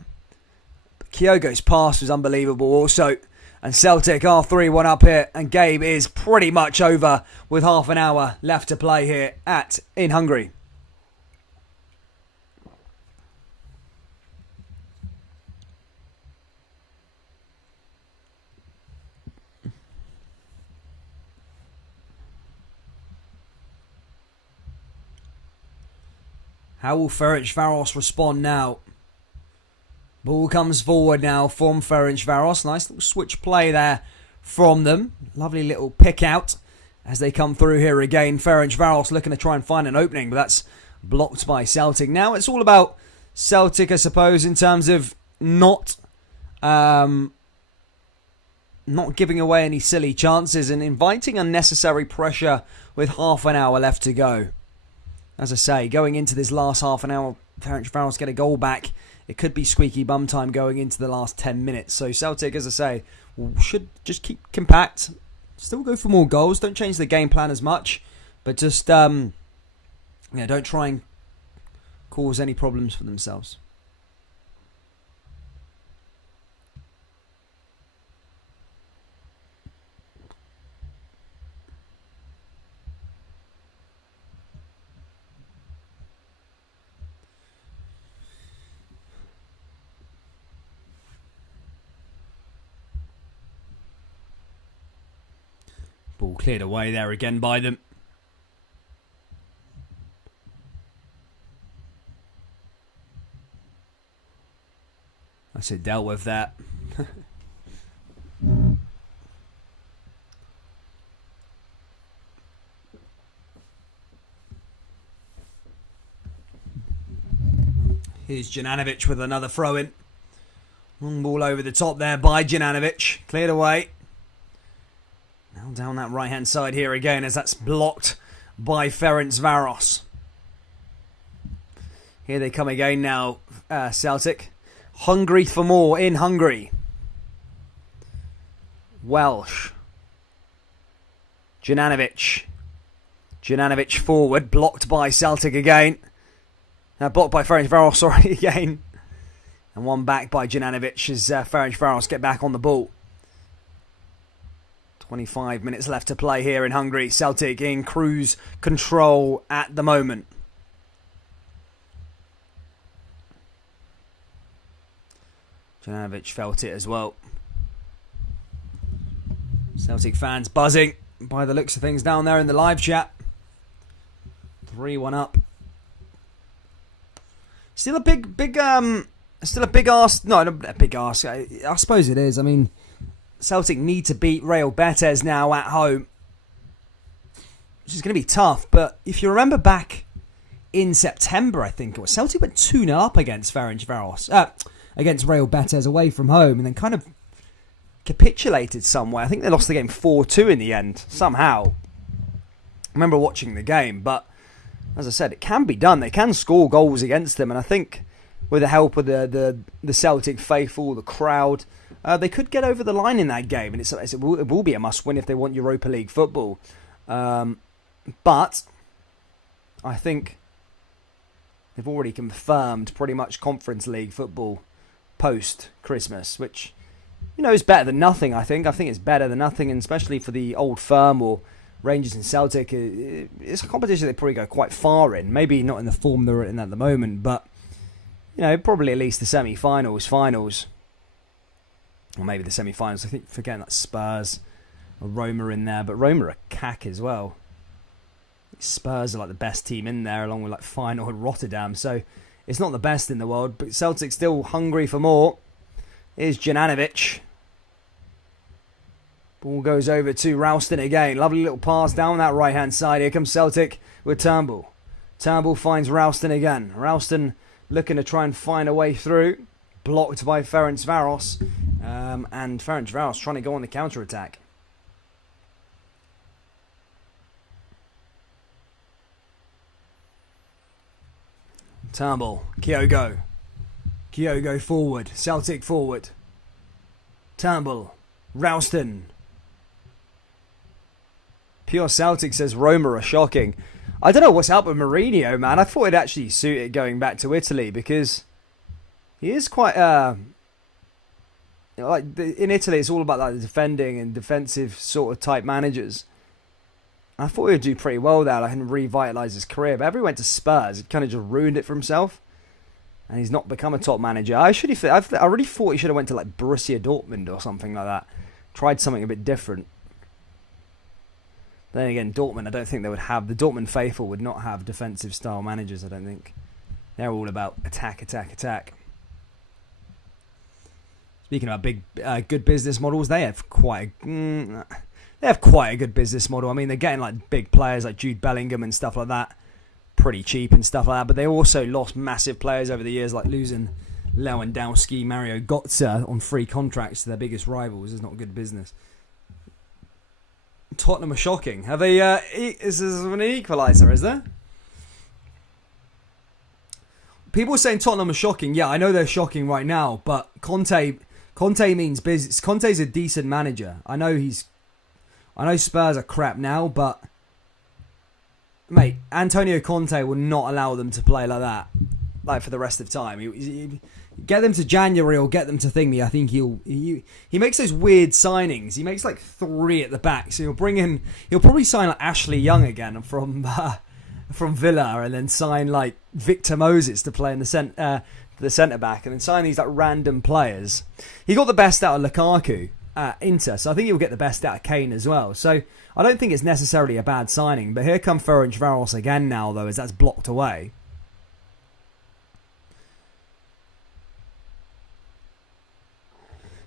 Kyogo's pass was unbelievable also. And Celtic are 3-1 up here. And game is pretty much over with half an hour left to play here in Hungary. How will Ferencvaros respond now? Ball comes forward now from Ferencvaros. Nice little switch play there from them. Lovely little pick out as they come through here again. Ferencvaros looking to try and find an opening, but that's blocked by Celtic. Now it's all about Celtic, I suppose, in terms of not giving away any silly chances and inviting unnecessary pressure with half an hour left to go. As I say, going into this last half an hour, Ferencvaros get a goal back. It could be squeaky bum time going into the last 10 minutes. So Celtic, as I say, should just keep compact. Still go for more goals. Don't change the game plan as much. But just don't try and cause any problems for themselves. Ball cleared away there again by them. That's it, dealt with that. Here's Jananovic with another throw-in. Long ball over the top there by Jananovic. Cleared away. Now down that right-hand side here again as that's blocked by Ferencvaros. Here they come again now, Celtic. Hungry for more in Hungary. Welsh. Jananovic. Jananovic forward, blocked by Celtic again. Blocked by Ferencvaros, sorry, again. And one back by Jananovic as Ferencvaros get back on the ball. 25 minutes left to play here in Hungary. Celtic in cruise control at the moment. Jananovic felt it as well. Celtic fans buzzing by the looks of things down there in the live chat. 3-1 up. Still a big ask. No, not a big ask. I suppose it is. I mean, Celtic need to beat Real Betis now at home. which is going to be tough. But if you remember back in September, I think it was, Celtic went 2-0 up against Ferencvaros, against Real Betis away from home, and then kind of capitulated somewhere. I think they lost the game 4-2 in the end, somehow. I remember watching the game, but as I said, it can be done. They can score goals against them, and I think with the help of the Celtic faithful, the crowd, they could get over the line in that game, and it will be a must-win if they want Europa League football. But I think they've already confirmed pretty much Conference League football post-Christmas, which, is better than nothing, I think. I think it's better than nothing, and especially for the old firm or Rangers and Celtic, it's a competition they probably go quite far in. Maybe not in the form they're in at the moment, but, probably at least the semi-finals, finals. Or maybe the semi-finals. I think forgetting that Spurs or Roma in there, but Roma are cack as well. Spurs are like the best team in there, along with like Feyenoord and Rotterdam. So it's not the best in the world, but Celtic's still hungry for more. Here's Jananovic. Ball goes over to Ralston again. Lovely little pass down that right-hand side. Here comes Celtic with Turnbull. Turnbull finds Ralston again. Ralston looking to try and find a way through. Blocked by Ferencvaros. And Ferencvaros trying to go on the counter-attack. Turnbull. Kyogo forward. Celtic forward. Turnbull. Ralston. Pure Celtic says Roma are shocking. I don't know what's up with Mourinho, man. I thought it'd actually suit it going back to Italy, because he is quite in Italy it's all about like the defending and defensive sort of type managers. I thought he would do pretty well there, like, and revitalise his career. But ever he went to Spurs, he kind of just ruined it for himself, and he's not become a top manager. I really thought he should have went to like Borussia Dortmund or something like that. Tried something a bit different. Then again, Dortmund, I don't think they would have... The Dortmund faithful would not have defensive style managers, I don't think. They're all about attack, attack, attack. Speaking about big, good business models, they have quite a good business model. I mean, they're getting like big players like Jude Bellingham and stuff like that, pretty cheap and stuff like that. But they also lost massive players over the years, like losing Lewandowski, Mario Götze on free contracts to their biggest rivals. Is not good business. Tottenham are shocking. Have they? Is there an equalizer? Is there? People are saying Tottenham are shocking. Yeah, I know they're shocking right now, but Conte means business. Conte's a decent manager. I know Spurs are crap now, but mate, Antonio Conte will not allow them to play like that, like for the rest of the time. He get them to January or get them to thingy. I think he makes those weird signings. He makes like 3 at the back. So he'll probably sign like Ashley Young again from Villa, and then sign like Victor Moses to play in the centre back, and then sign these like random players. He got the best out of Lukaku at Inter, so I think he'll get the best out of Kane as well. So I don't think it's necessarily a bad signing. But here come Ferencvaros again now, though, as that's blocked away.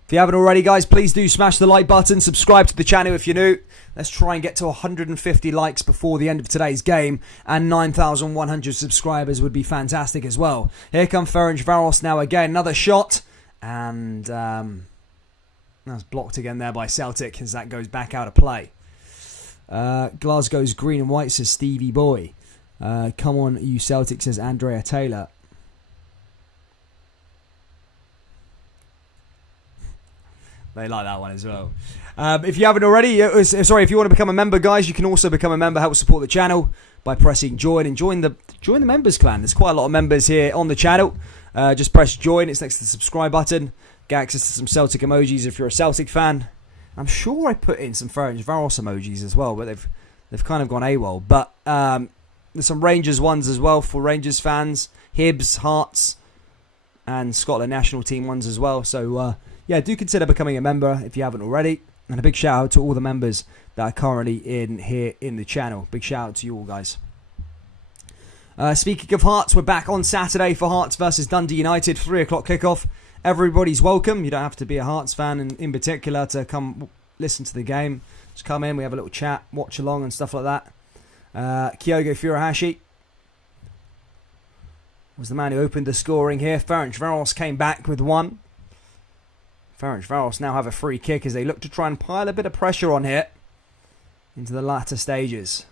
If you haven't already, guys, please do smash the like button. Subscribe to the channel if you're new. Let's try and get to 150 likes before the end of today's game. And 9,100 subscribers would be fantastic as well. Here come Ferencvaros now again. Another shot. And that's blocked again there by Celtic as that goes back out of play. Glasgow's green and white, says Stevie Boy. Come on, you Celtic, says Andrea Taylor. They like that one as well. If you haven't already, if you want to become a member, guys, you can also become a member. Help support the channel by pressing join and join the members clan. There's quite a lot of members here on the channel. Just press join. It's next to the subscribe button. Get access to some Celtic emojis if you're a Celtic fan. I'm sure I put in some Ferencvaros emojis as well, but they've kind of gone AWOL. But there's some Rangers ones as well for Rangers fans. Hibs, Hearts, and Scotland national team ones as well. So yeah, do consider becoming a member if you haven't already. And a big shout out to all the members that are currently in here in the channel. Big shout out to you all, guys. Speaking of Hearts, we're back on Saturday for Hearts versus Dundee United, 3 o'clock kickoff. Everybody's welcome. You don't have to be a Hearts fan in particular to come listen to the game. Just come in, we have a little chat, watch along and stuff like that. Kyogo Furuhashi was the man who opened the scoring here. Ferencvaros came back with one. Ferencvaros now have a free kick as they look to try and pile a bit of pressure on here into the latter stages.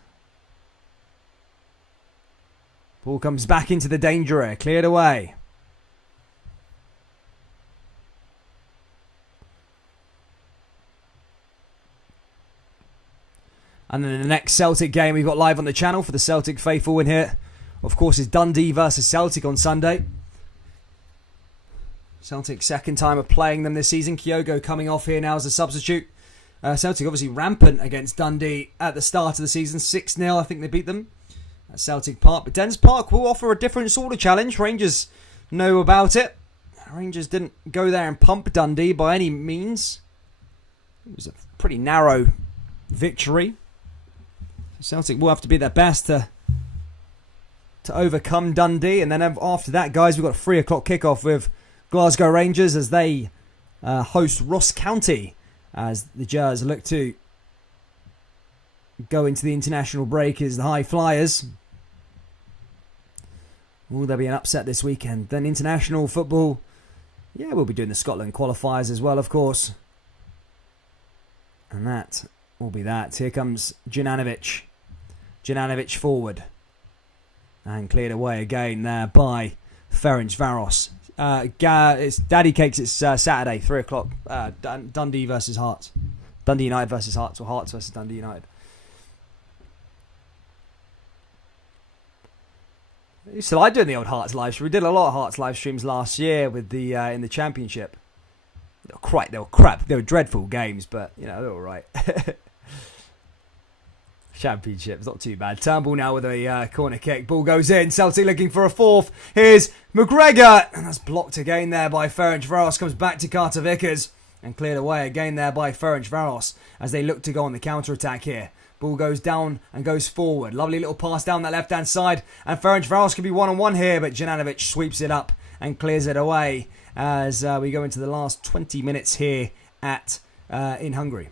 Ball comes back into the danger area, cleared away. And then in the next Celtic game we've got live on the channel for the Celtic faithful in here, of course, is Dundee versus Celtic on Sunday. Celtic's second time of playing them this season. Kyogo coming off here now as a substitute. Celtic obviously rampant against Dundee at the start of the season. 6-0, I think they beat them at Celtic Park. But Dens Park will offer a different sort of challenge. Rangers know about it. Rangers didn't go there and pump Dundee by any means. It was a pretty narrow victory. Celtic will have to be their best to overcome Dundee. And then after that, guys, we've got a 3 o'clock kickoff with Glasgow Rangers as they host Ross County as the Jers look to go into the international break as the High Flyers. Will there be an upset this weekend? Then international football. Yeah, we'll be doing the Scotland qualifiers as well, of course. And that will be that. Here comes Juranovic. Juranovic forward. And cleared away again there by Ferencvaros. It's Daddy Cakes. It's Saturday, 3 o'clock. Dundee versus Hearts. Dundee United versus Hearts, or Hearts versus Dundee United. I used to like doing the old Hearts live stream. We did a lot of Hearts live streams last year with the in the Championship. They were crap. They were dreadful games, but you know they were all right. Championship's not too bad. Turnbull now with a corner kick. Ball goes in. Celtic looking for a fourth. Here's McGregor. And that's blocked again there by Ferencvaros. Comes back to Carter Vickers. And cleared away again there by Ferencvaros as they look to go on the counter-attack here. Ball goes down and goes forward. Lovely little pass down that left-hand side. And Ferencvaros could be one-on-one here, but Juranovic sweeps it up and clears it away as we go into the last 20 minutes here at in Hungary.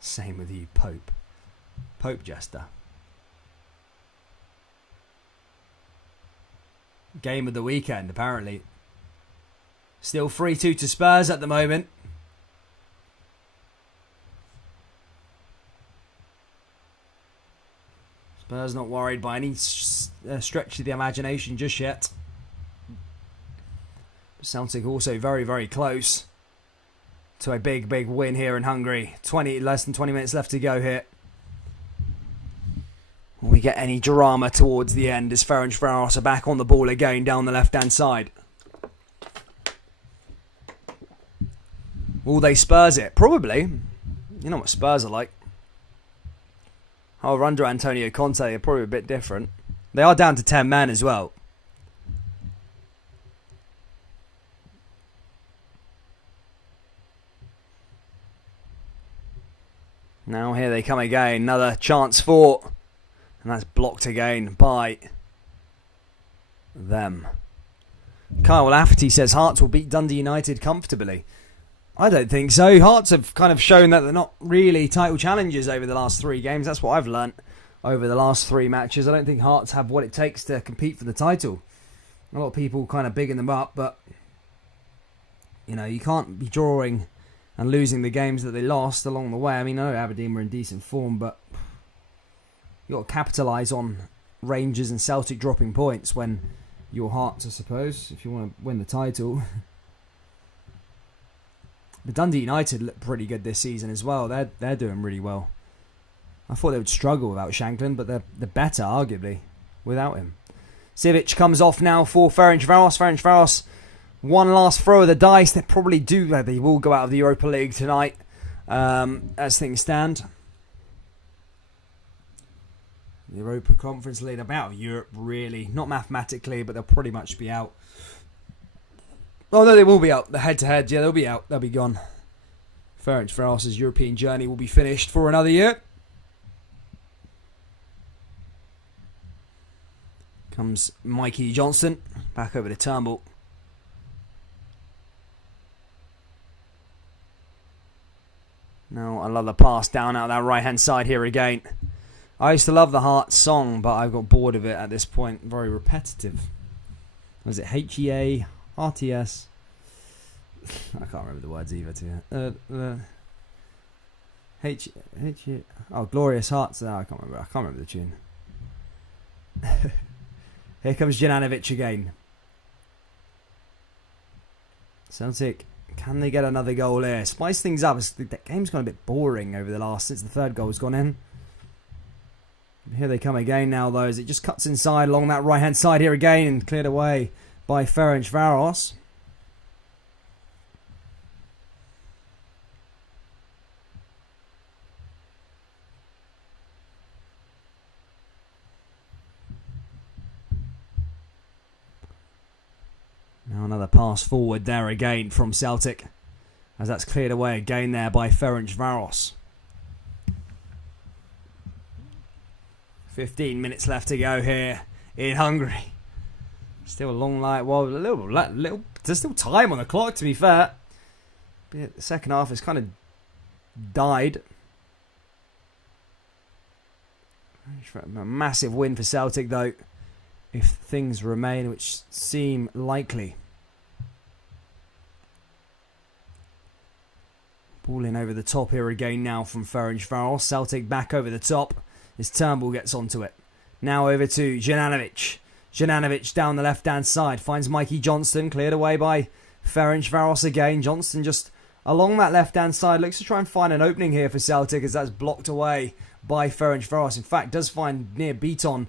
Same with you, Pope. Pope Jester. Game of the weekend, apparently. Still 3-2 to Spurs at the moment. Spurs not worried by any stretch of the imagination just yet. Celtic also very, very close to a big, big win here in Hungary. Less than 20 minutes left to go here. Will we get any drama towards the end as Ferencvaros are back on the ball again down the left-hand side? Will they Spurs it? Probably. You know what Spurs are like. However, under Antonio Conte, they're probably a bit different. They are down to 10 men as well. Now here they come again. Another chance for. And that's blocked again by them. Kyle Lafferty says Hearts will beat Dundee United comfortably. I don't think so. Hearts have kind of shown that they're not really title challengers over the last 3 games. That's what I've learnt over the last 3 matches. I don't think Hearts have what it takes to compete for the title. A lot of people kind of bigging them up, but you know, you can't be drawing and losing the games that they lost along the way. I mean, I know Aberdeen were in decent form, but you've got to capitalise on Rangers and Celtic dropping points when your Hearts, I suppose, if you want to win the title. But Dundee United look pretty good this season as well. They're doing really well. I thought they would struggle without Shankland, but they're better, arguably, without him. Sivic comes off now for Ferencvaros. Ferencvaros, one last throw of the dice. They probably do. They will go out of the Europa League tonight, as things stand. The Europa Conference League, about Europe, really. Not mathematically, but they'll pretty much be out. Oh, no, they will be out. The head-to-head, yeah, they'll be out. They'll be gone. Ferencvaros' European journey will be finished for another year. Comes Mikey Johnson back over to Turnbull. Now another pass down out that right hand side here again. I used to love the Hearts song, but I've got bored of it at this point. Very repetitive. Was it HEA RTS? I can't remember the words either. Glorious Hearts. No, I can't remember the tune. Here comes Juranovic again. Celtic, can they get another goal here? Spice things up. The game's gone a bit boring over the last, since the third goal's gone in. Here they come again now, though, as it just cuts inside along that right-hand side here again and cleared away by Ferencvaros. Now another pass forward there again from Celtic, as that's cleared away again there by Ferencvaros. 15 minutes left to go here in Hungary. Still a long light. Well, there's still time on the clock, to be fair. But the second half has kind of died. A massive win for Celtic, though, if things remain, which seem likely. Ball in over the top here again now from Ferencvaros. Celtic back over the top as Turnbull gets onto it. Now over to Juranovic. Juranovic down the left-hand side. Finds Mikey Johnston. Cleared away by Ferencvaros again. Johnston just along that left-hand side. Looks to try and find an opening here for Celtic, as that's blocked away by Ferencvaros. In fact, does find near Beaton.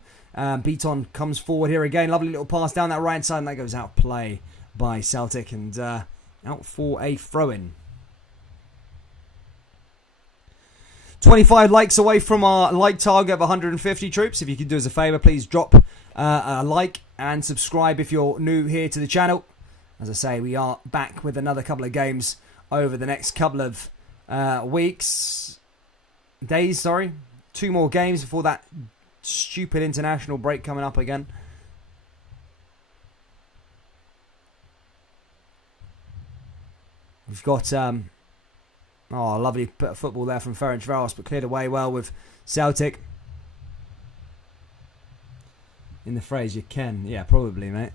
Beaton comes forward here again. Lovely little pass down that right side, and that goes out of play by Celtic, and out for a throw-in. 25 likes away from our like target of 150 troops. If you could do us a favour, please drop a like and subscribe if you're new here to the channel. As I say, we are back with another couple of games over the next couple of days. 2 more games before that stupid international break coming up again. We've got lovely bit of football there from Ferencvaros, but cleared away well with Celtic. In the phrase, you can. Yeah, probably, mate.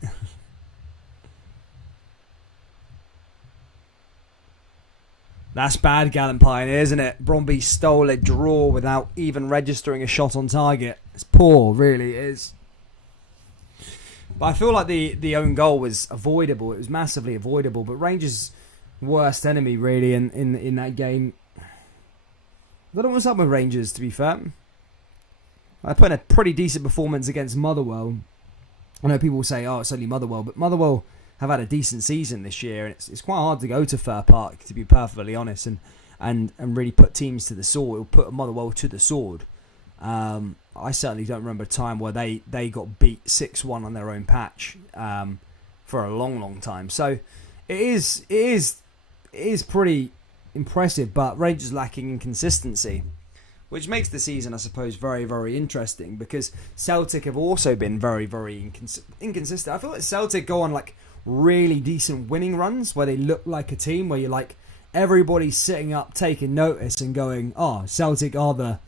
That's bad, Gallant Pioneer, isn't it? Bromby stole a draw without even registering a shot on target. It's poor, really, it is. But I feel like the own goal was avoidable. It was massively avoidable. But Rangers' worst enemy, really, in that game. I don't know what's up with Rangers, to be fair. I put in a pretty decent performance against Motherwell. I know people will say, oh, it's only Motherwell. But Motherwell have had a decent season this year, and it's quite hard to go to Fir Park, to be perfectly honest, and really put teams to the sword. It'll put Motherwell to the sword. I certainly don't remember a time where they got beat 6-1 on their own patch for a long time. So it is pretty impressive, but Rangers lacking in consistency, which makes the season, I suppose, very, very interesting, because Celtic have also been very, very inconsistent. I feel like Celtic go on like really decent winning runs where they look like a team where you're like, everybody's sitting up taking notice and going, oh, Celtic are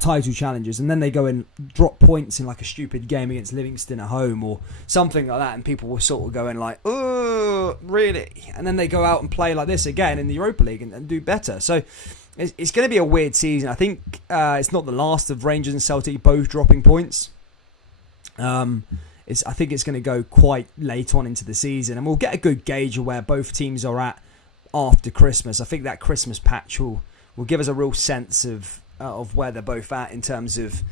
title challengers, and then they go and drop points in like a stupid game against Livingston at home or something like that, and people were sort of going like, oh, really? And then they go out and play like this again in the Europa League and do better. So it's going to be a weird season. I think it's not the last of Rangers and Celtic both dropping points. I think it's going to go quite late on into the season, and we'll get a good gauge of where both teams are at after Christmas. I think that Christmas patch will give us a real sense of where they're both at in terms of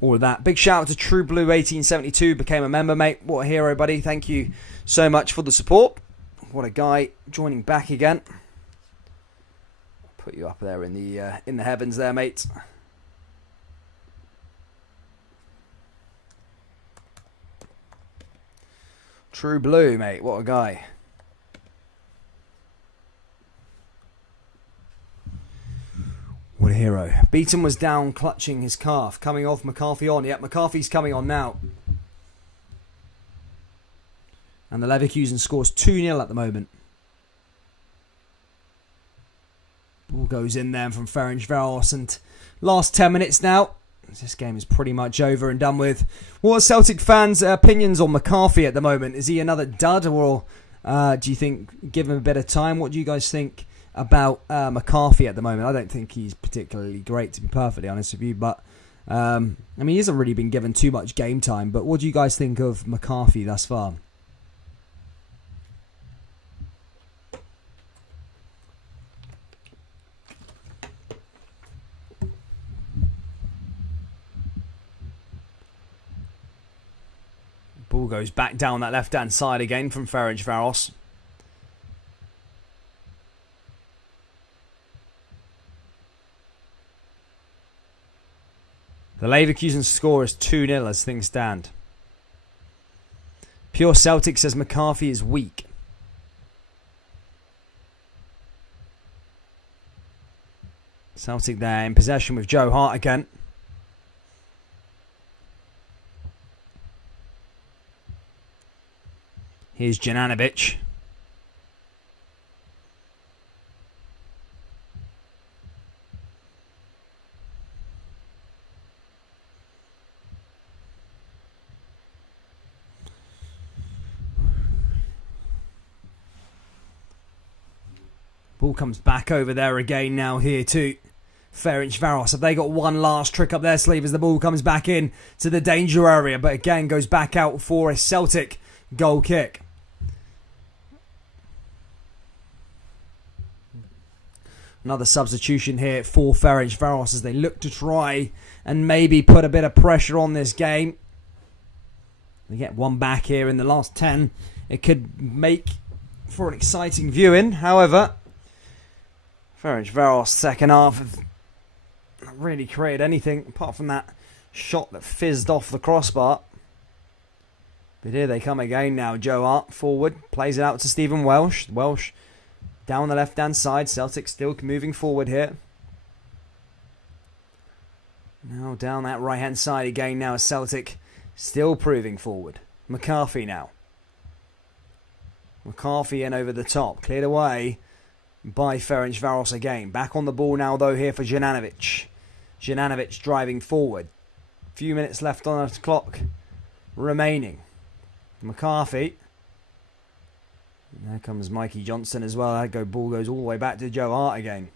all of that. Big shout out to True Blue 1872, became a member, mate. What a hero, buddy. Thank you so much for the support. What a guy, joining back again. Put you up there in the heavens there, mate. True Blue, mate. What a guy. hero. Beaton was down, clutching his calf. Coming off, McCarthy on. Yep, McCarthy's coming on now. And the Leverkusen scores 2-0 at the moment. Ball goes in there from Ferencvaros, and last 10 minutes now. This game is pretty much over and done with. What are Celtic fans' opinions on McCarthy at the moment? Is he another dud, or do you think give him a bit of time? What do you guys think about McCarthy at the moment? I don't think he's particularly great, to be perfectly honest with you, but I mean, he hasn't really been given too much game time. But what do you guys think of McCarthy thus far? Ball goes back down that left-hand side again from Ferencvaros. The Leverkusen score is 2-0 as things stand. Pure Celtic says McCarthy is weak. Celtic there in possession with Joe Hart again. Here's Jananovic. Ball comes back over there again now here to Ferencvaros. Have they got one last trick up their sleeve as the ball comes back in to the danger area, but again goes back out for a Celtic goal kick. Another substitution here for Ferencvaros as they look to try and maybe put a bit of pressure on this game. They get one back here in the last 10. It could make for an exciting viewing. However, Ferencvaros second half have not really created anything apart from that shot that fizzed off the crossbar. But here they come again now. Joe Hart forward, plays it out to Stephen Welsh. Welsh down the left-hand side. Celtic still moving forward here. Now down that right-hand side again now. Celtic still proving forward. McCarthy now. McCarthy in over the top. Cleared away by Ferencvaros again. Back on the ball now though here for Jananovic. Jananovic driving forward. Few minutes left on the clock remaining. McCarthy. And there comes Mikey Johnson as well. That ball goes all the way back to Joe Hart again.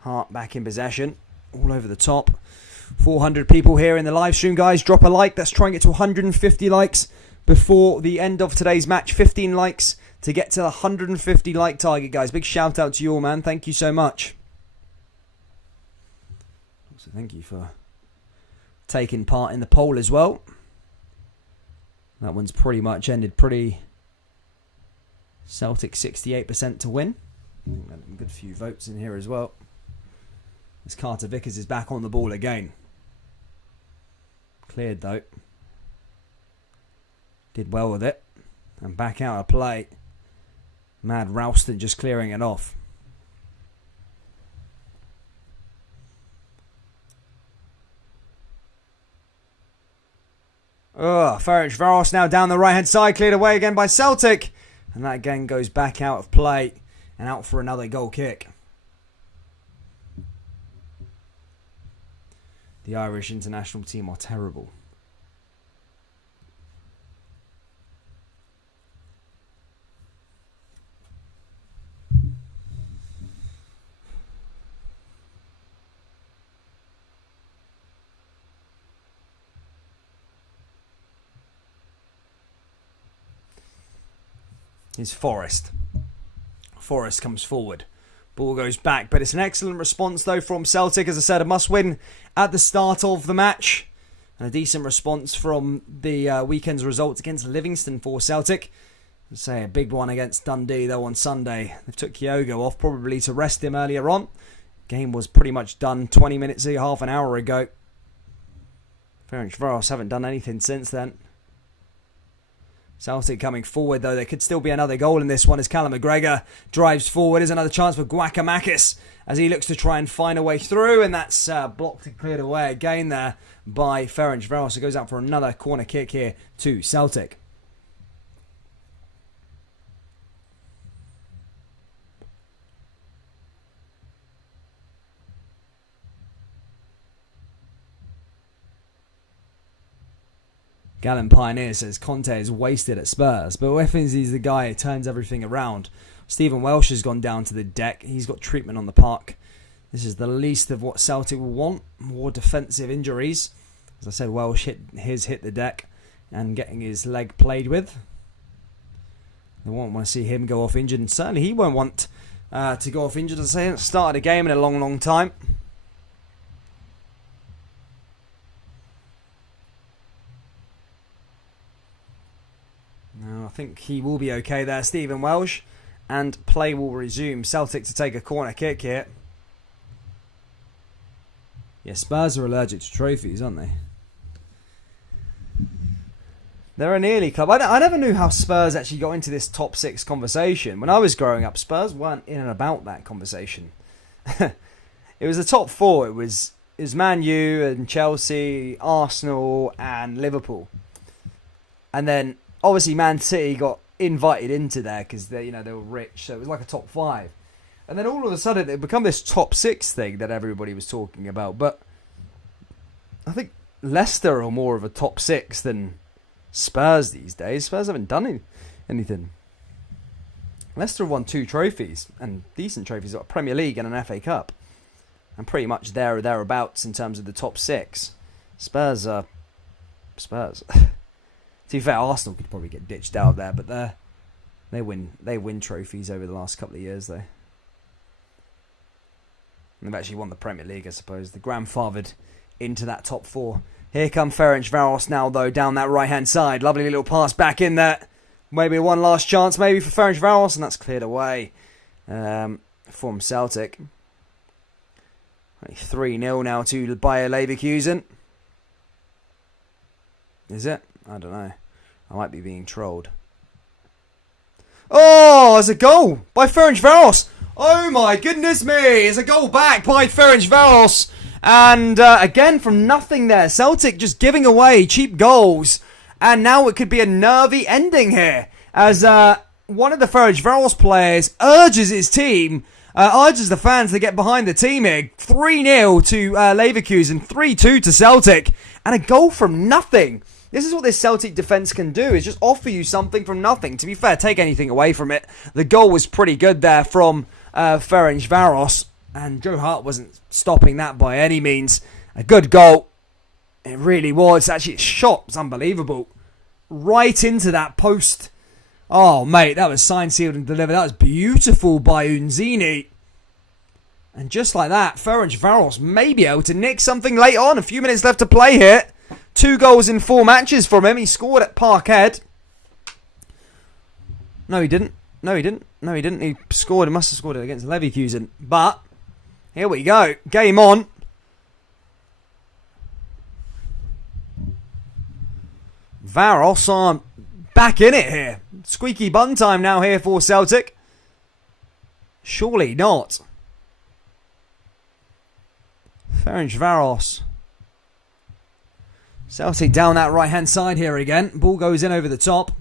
Hart back in possession. All over the top. 400 people here in the live stream, guys. Drop a like. Let's try and get to 150 likes before the end of today's match. 15 likes to get to the 150 like target, guys. Big shout out to you all, man. Thank you so much. Also, thank you for taking part in the poll as well. That one's pretty much ended pretty... Celtic 68% to win. A good few votes in here as well. As Carter Vickers is back on the ball again. Cleared though. Did well with it. And back out of play. Mad Ralston just clearing it off. Ferencvaros now down the right hand side. Cleared away again by Celtic. And that again goes back out of play and out for another goal kick. The Irish international team are terrible. Is Forrest. Forrest comes forward. Ball goes back, but it's an excellent response though from Celtic. As I said, a must win at the start of the match. And a decent response from the weekend's results against Livingston for Celtic. I'd say a big one against Dundee though on Sunday. They took Kyogo off probably to rest him earlier on. Game was pretty much done 20 minutes, half an hour ago. Ferencvaros haven't done anything since then. Celtic coming forward, though. There could still be another goal in this one as Callum McGregor drives forward. Here's another chance for Guakamakis as he looks to try and find a way through, and that's blocked and cleared away again there by Ferencvaros. It goes out for another corner kick here to Celtic. Gallon Pioneer says Conte is wasted at Spurs, but Weffins is the guy who turns everything around. Stephen Welsh has gone down to the deck. He's got treatment on the park. This is the least of what Celtic will want. More defensive injuries. As I said, Welsh hit the deck and getting his leg played with. They won't want to see him go off injured, and certainly he won't want to go off injured. As I say, hasn't started a game in a long, long time. No, I think he will be okay there, Stephen Welsh. And play will resume. Celtic to take a corner kick here. Yeah, Spurs are allergic to trophies, aren't they? They're a nearly club. I never knew how Spurs actually got into this top 6 conversation. When I was growing up, Spurs weren't in and about that conversation. It was the top 4. It was Man U and Chelsea, Arsenal and Liverpool. And then obviously Man City got invited into there because they were rich, so it was like a top 5. And then all of a sudden it become this top 6 thing that everybody was talking about. But I think Leicester are more of a top 6 than Spurs these days. Spurs haven't done anything. Leicester have won 2 trophies, and decent trophies, like a Premier League and an FA Cup, and pretty much there or thereabouts in terms of the top 6. Spurs are Spurs. To be fair, Arsenal could probably get ditched out there, but they win trophies over the last couple of years, though. And they've actually won the Premier League, I suppose. They grandfathered into that top 4. Here come Ferencvaros now, though, down that right-hand side. Lovely little pass back in there. Maybe one last chance, maybe, for Ferencvaros, and that's cleared away from Celtic. 3-0 now to Bayer Leverkusen. Is it? I don't know. I might be being trolled. Oh, it's a goal by Ferencvaros. Oh my goodness me. It's a goal back by Ferencvaros. And again, from nothing there. Celtic just giving away cheap goals. And now it could be a nervy ending here. As one of the Ferencvaros players urges his team, urges the fans to get behind the team here. 3-0 to Leverkusen, 3-2 to Celtic. And a goal from nothing. This is what this Celtic defence can do, is just offer you something from nothing. To be fair, take anything away from it. The goal was pretty good there from Ferencvaros, and Joe Hart wasn't stopping that by any means. A good goal. It really was. Actually, its shot was unbelievable. Right into that post. Oh, mate, that was signed, sealed and delivered. That was beautiful by Unzini. And just like that, Ferencvaros may be able to nick something late on. A few minutes left to play here. 2 goals in 4 matches from him. He scored at Parkhead. No, he didn't. No, he didn't. No, he didn't. He scored. He must have scored it against Leverkusen. But here we go. Game on. Varos are back in it here. Squeaky bun time now here for Celtic. Surely not. Ferencvaros. Celtic down that right-hand side here again. Ball goes in over the top.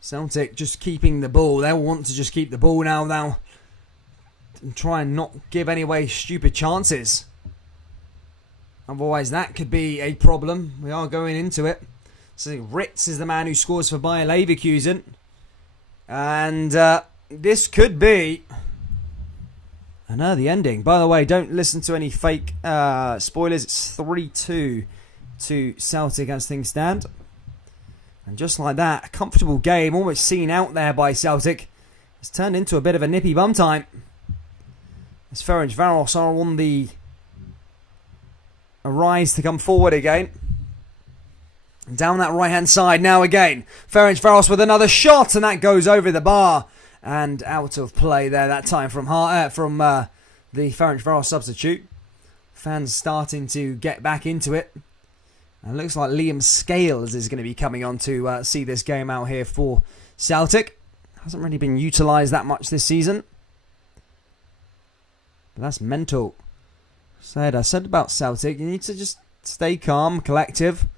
Celtic just keeping the ball. They'll want to just keep the ball now. And try and not give any away stupid chances. Otherwise, that could be a problem. We are going into it. So Ritz is the man who scores for Bayer Leverkusen. And this could be an early ending. By the way, don't listen to any fake spoilers. It's 3-2 to Celtic as things stand. And just like that, a comfortable game, almost seen out there by Celtic, has turned into a bit of a nippy bum time. As Ferencvaros are on the rise to come forward again. Down that right-hand side now again. Ferencvaros with another shot, and that goes over the bar. And out of play there that time from the Ferencvaros substitute. Fans starting to get back into it. And it looks like Liam Scales is going to be coming on to see this game out here for Celtic. Hasn't really been utilised that much this season. But that's mental. I said about Celtic, you need to just stay calm, collective,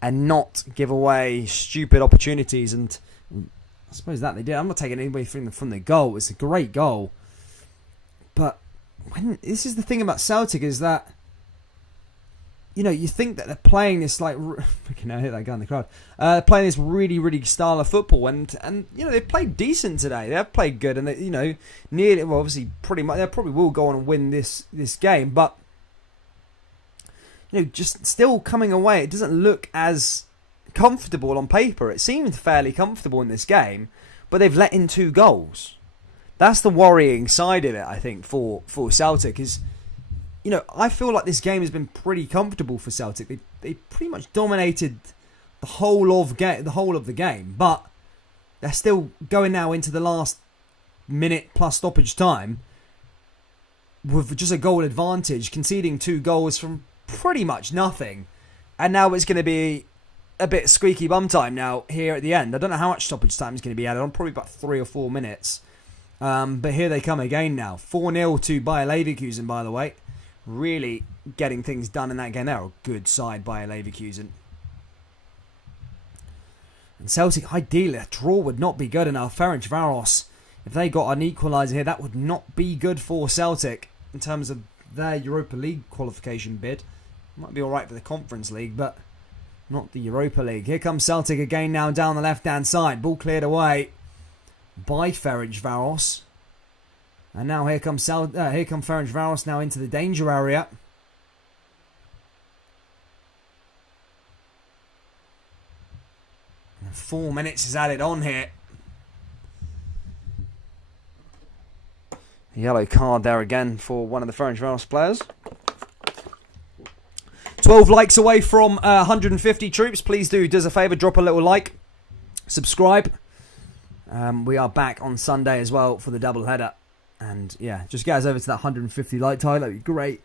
and not give away stupid opportunities. And I suppose that they did. I'm not taking anybody from the goal. It's a great goal. But this is the thing about Celtic is that, you know, you think that they're playing this like, freaking hit that guy in the crowd. Playing this really, really style of football, and you know they've played decent today. They have played good, and they, you know, nearly, well, obviously, pretty much, they probably will go on and win this game. But you know, just still coming away, it doesn't look as comfortable on paper. It seemed fairly comfortable in this game, but they've let in 2 goals. That's the worrying side of it, I think, for Celtic is. You know, I feel like this game has been pretty comfortable for Celtic. They pretty much dominated the whole of the game, but they're still going now into the last minute plus stoppage time with just a goal advantage, conceding 2 goals from pretty much nothing, and now it's going to be a bit squeaky bum time now here at the end. I don't know how much stoppage time is going to be added on, probably about 3 or 4 minutes. But here they come again now, 4-0 to Bayer Leverkusen, by the way. Really getting things done in that game. They're a good side by Leverkusen. And Celtic, ideally, a draw would not be good enough. Ferencvaros, if they got an equaliser here, that would not be good for Celtic in terms of their Europa League qualification bid. Might be alright for the Conference League, but not the Europa League. Here comes Celtic again now down the left-hand side. Ball cleared away by Ferencvaros. And now here comes Ferencvaros now into the danger area. And 4 minutes is added on here. Yellow card there again for one of the Ferencvaros players. 12 likes away from 150 troops. Please do us a favour, drop a little like, subscribe. We are back on Sunday as well for the double header. And yeah, just get us over to that 150 like target. That'd be great.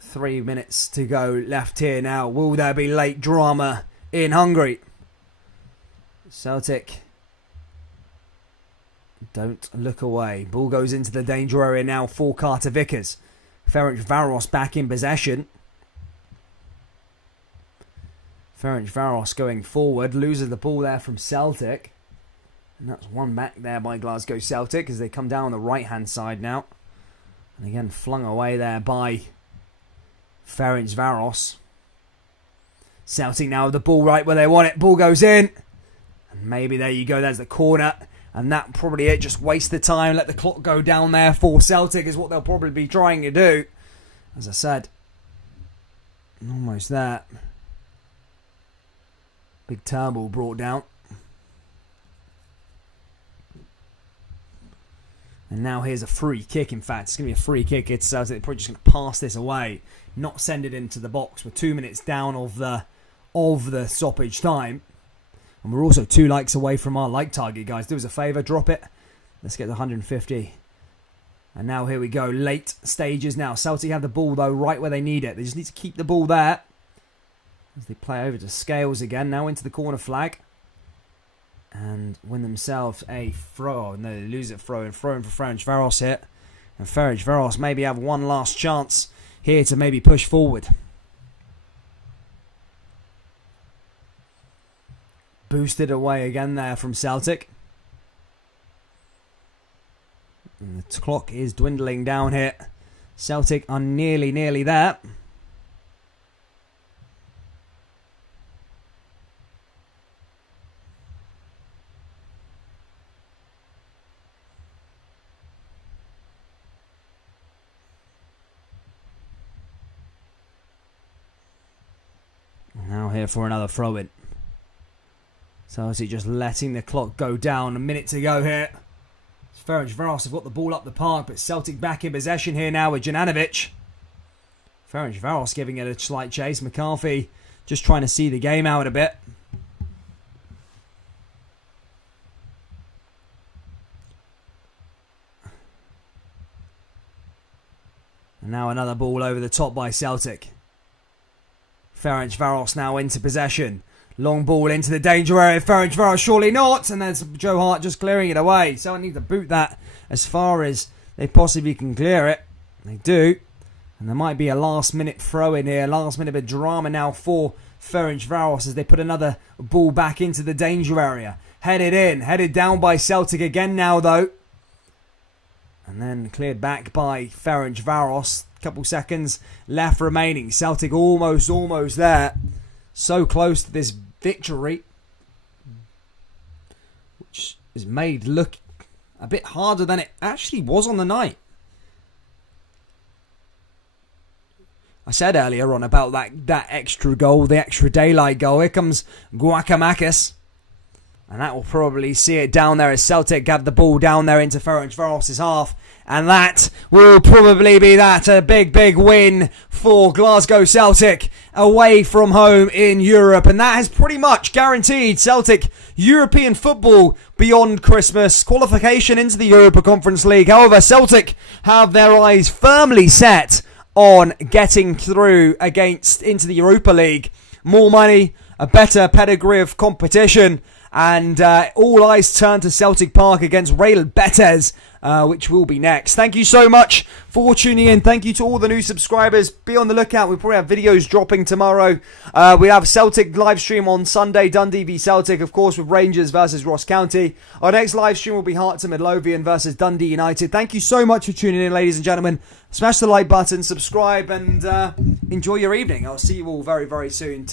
3 minutes to go left here now. Will there be late drama in Hungary? Celtic don't look away. Ball goes into the danger area now for Carter Vickers. Ferencvaros back in possession. Ferencvaros going forward. Loses the ball there from Celtic. And that's one back there by Glasgow Celtic as they come down the right-hand side now. And again, flung away there by Ferencvaros. Celtic now with the ball right where they want it. Ball goes in. And maybe there you go. There's the corner. And that probably it. Just waste the time. Let the clock go down there for Celtic is what they'll probably be trying to do. As I said, almost there. Big turbo brought down. And now here's a free kick. In fact, it's going to be a free kick. It's they're probably just going to pass this away, not send it into the box. We're 2 minutes down of the stoppage time, and we're also 2 likes away from our like target, guys. Do us a favour, drop it. Let's get to 150. And now here we go. Late stages now. Celtic have the ball though right where they need it. They just need to keep the ball there as they play over to Scales again. Now into the corner flag. And win themselves a throw. No, they lose it throw. And throw in for Ferencvaros here. And Ferencvaros maybe have one last chance here to maybe push forward. Boosted away again there from Celtic. And the clock is dwindling down here. Celtic are nearly there. Now here for another throw-in. Celtic just letting the clock go down. A minute to go here. Ferencvaros have got the ball up the park, but Celtic back in possession here now with Jananovic. Ferencvaros giving it a slight chase. McCarthy just trying to see the game out a bit. And now another ball over the top by Celtic. Ferencvaros now into possession. Long ball into the danger area. Ferencvaros surely not. And there's Joe Hart just clearing it away. So I need to boot that as far as they possibly can clear it. They do. And there might be a last minute throw in here. Last minute bit of drama now for Ferencvaros as they put another ball back into the danger area. Headed in. Headed down by Celtic again now though. And then cleared back by Ferencvaros. Couple seconds left remaining. Celtic almost there. So close to this victory. Which is made look a bit harder than it actually was on the night. I said earlier on about that extra goal, the extra daylight goal. Here comes Guacamakis. And that will probably see it down there as Celtic have the ball down there into Ferencvaros' half. And that will probably be that. A big win for Glasgow Celtic away from home in Europe. And that has pretty much guaranteed Celtic European football beyond Christmas. Qualification into the Europa Conference League. However, Celtic have their eyes firmly set on getting through into the Europa League. More money, a better pedigree of competition. And all eyes turn to Celtic Park against Real Betis, which will be next. Thank you so much for tuning in. Thank you to all the new subscribers. Be on the lookout. We'll probably have videos dropping tomorrow. We have Celtic live stream on Sunday. Dundee v Celtic, of course, with Rangers versus Ross County. Our next live stream will be Hearts and Midlothian versus Dundee United. Thank you so much for tuning in, ladies and gentlemen. Smash the like button, subscribe, and enjoy your evening. I'll see you all very, very soon.